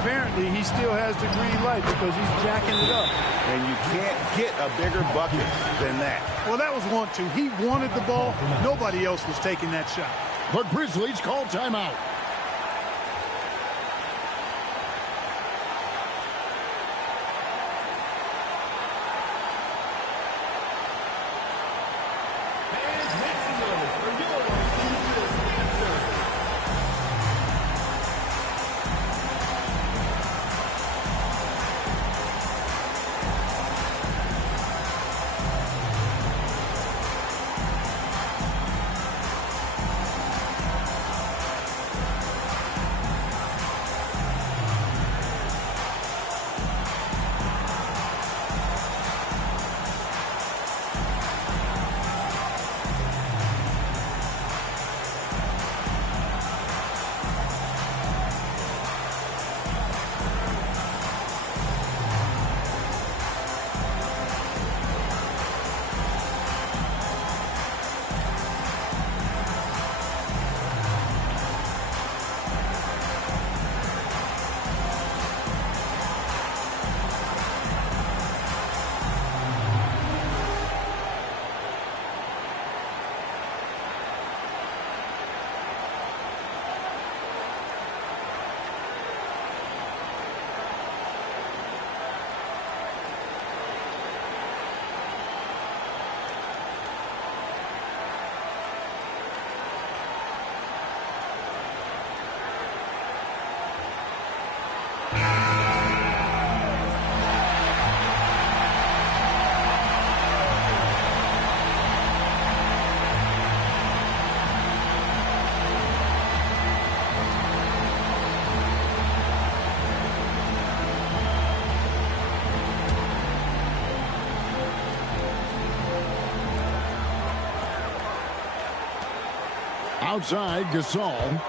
Apparently, he still has the green light because he's jacking it up. And you can't get a bigger bucket than that. Well, that was want-to. He wanted the ball. Nobody else was taking that shot. The Grizzlies call timeout. Outside, Gasol.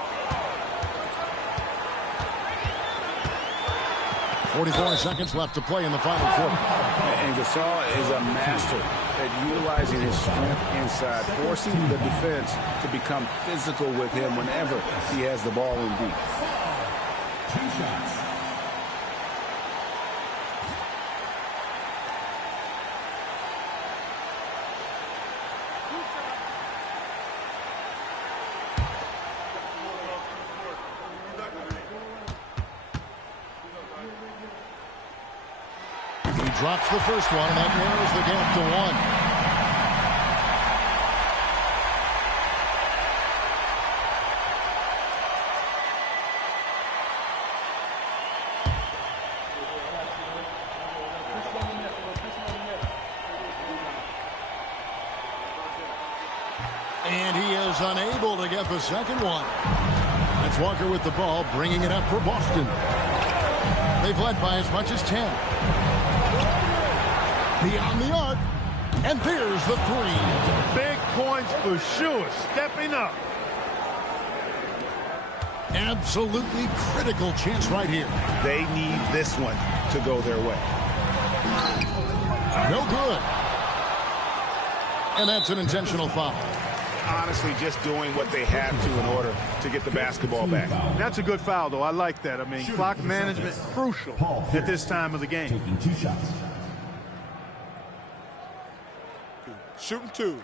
44 seconds left to play in the final quarter. And Gasol is a master at utilizing his strength inside, forcing the defense to become physical with him whenever he has the ball in deep. 2 shots. Drops the first one, and that narrows the gap to 1. And he is unable to get the second one. That's Walker with the ball, bringing it up for Boston. They've led by as much as 10. Beyond the arc, and there's the 3. Big points for sure, stepping up. Absolutely critical chance right here. They need this one to go their way. No good. And that's an intentional foul. honestly just doing what they have to in order to get the basketball back. That's a good foul, though. I like that. I mean, clock management crucial at this time of the game. Taking 2 shots. Shooting 2.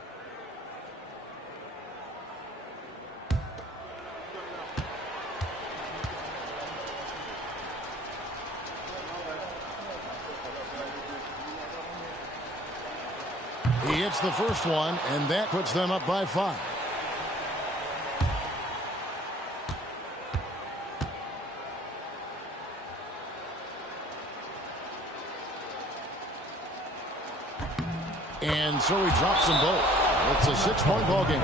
He hits the first one, and that puts them up by 5. And so he drops them both. It's a 6-point ball game.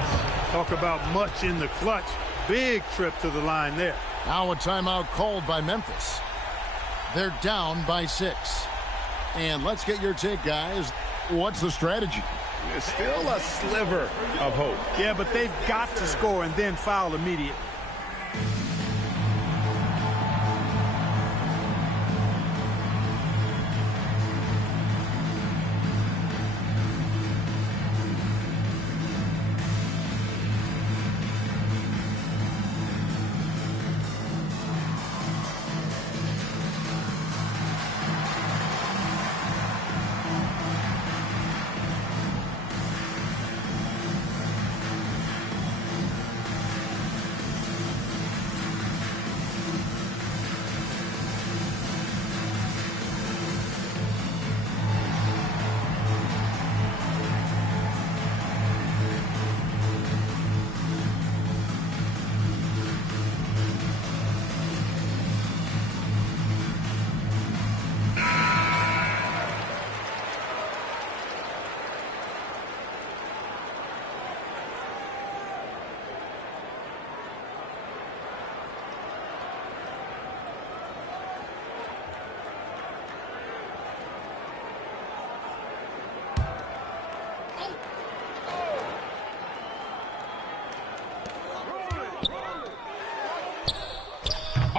Talk about much in the clutch. Big trip to the line there. Now a timeout called by Memphis. They're down by 6. And let's get your take, guys. What's the strategy? There's still a sliver of hope. Yeah, but they've got to score and then foul immediately.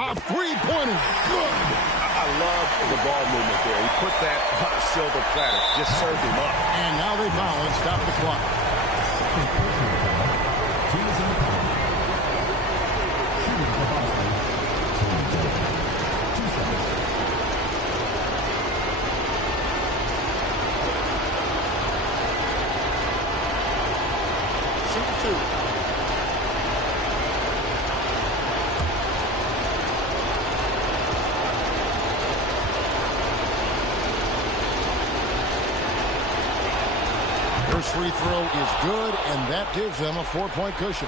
A three-pointer. Good. I love the ball movement there. He put that on a silver platter. Just served him up. And now they foul and stop the clock. Shooting 2. First free throw is good, and that gives them a 4-point cushion.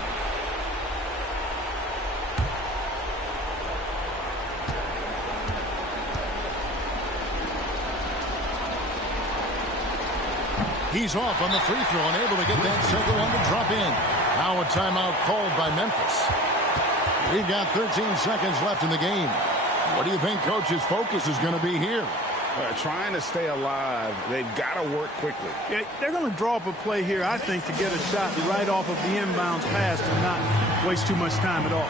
He's off on the free throw and able to get that second one to drop in. Now a timeout called by Memphis. We've got 13 seconds left in the game. What do you think Coach's focus is going to be here? Trying to stay alive. They've got to work quickly. Yeah, they're going to draw up a play here, I think, to get a shot right off of the inbounds pass and not waste too much time at all.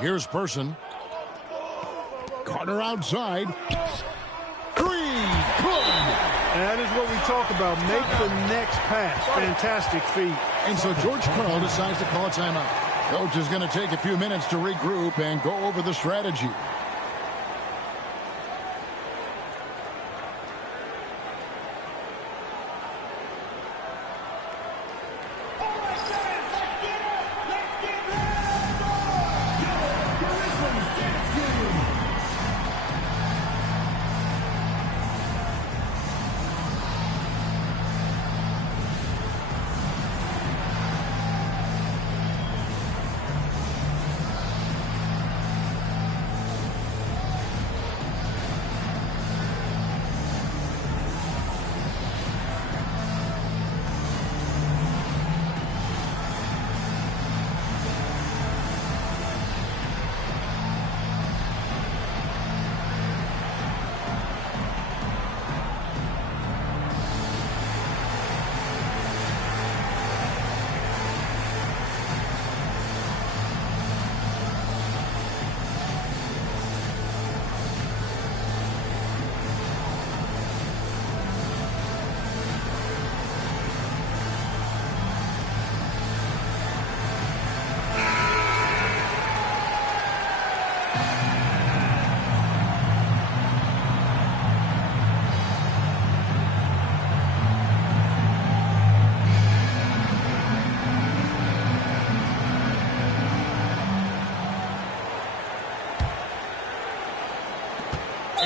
Here's Person. Carter outside. Three. Good. That is what we talk about. Make the next pass. Fantastic feat. And so George Karl decides to call a timeout. Coach is going to take a few minutes to regroup and go over the strategy.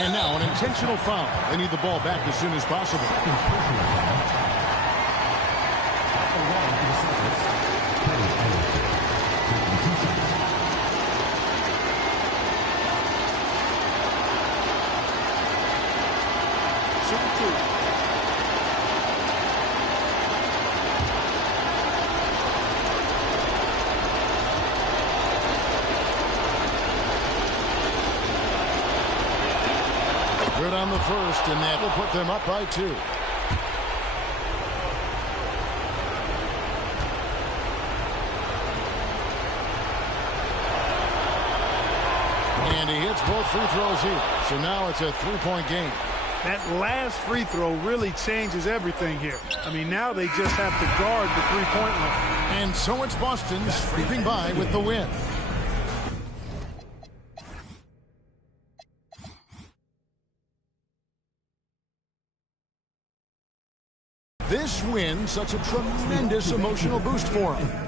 And now an intentional foul. They need the ball back as soon as possible. Shooting 2. Good on the first, and that will put them up by 2. And he hits both free throws here. So now it's a 3-point game. That last free throw really changes everything here. I mean, now they just have to guard the three-point line. And so it's Boston sweeping by with the win. This win, such a tremendous emotional boost for him.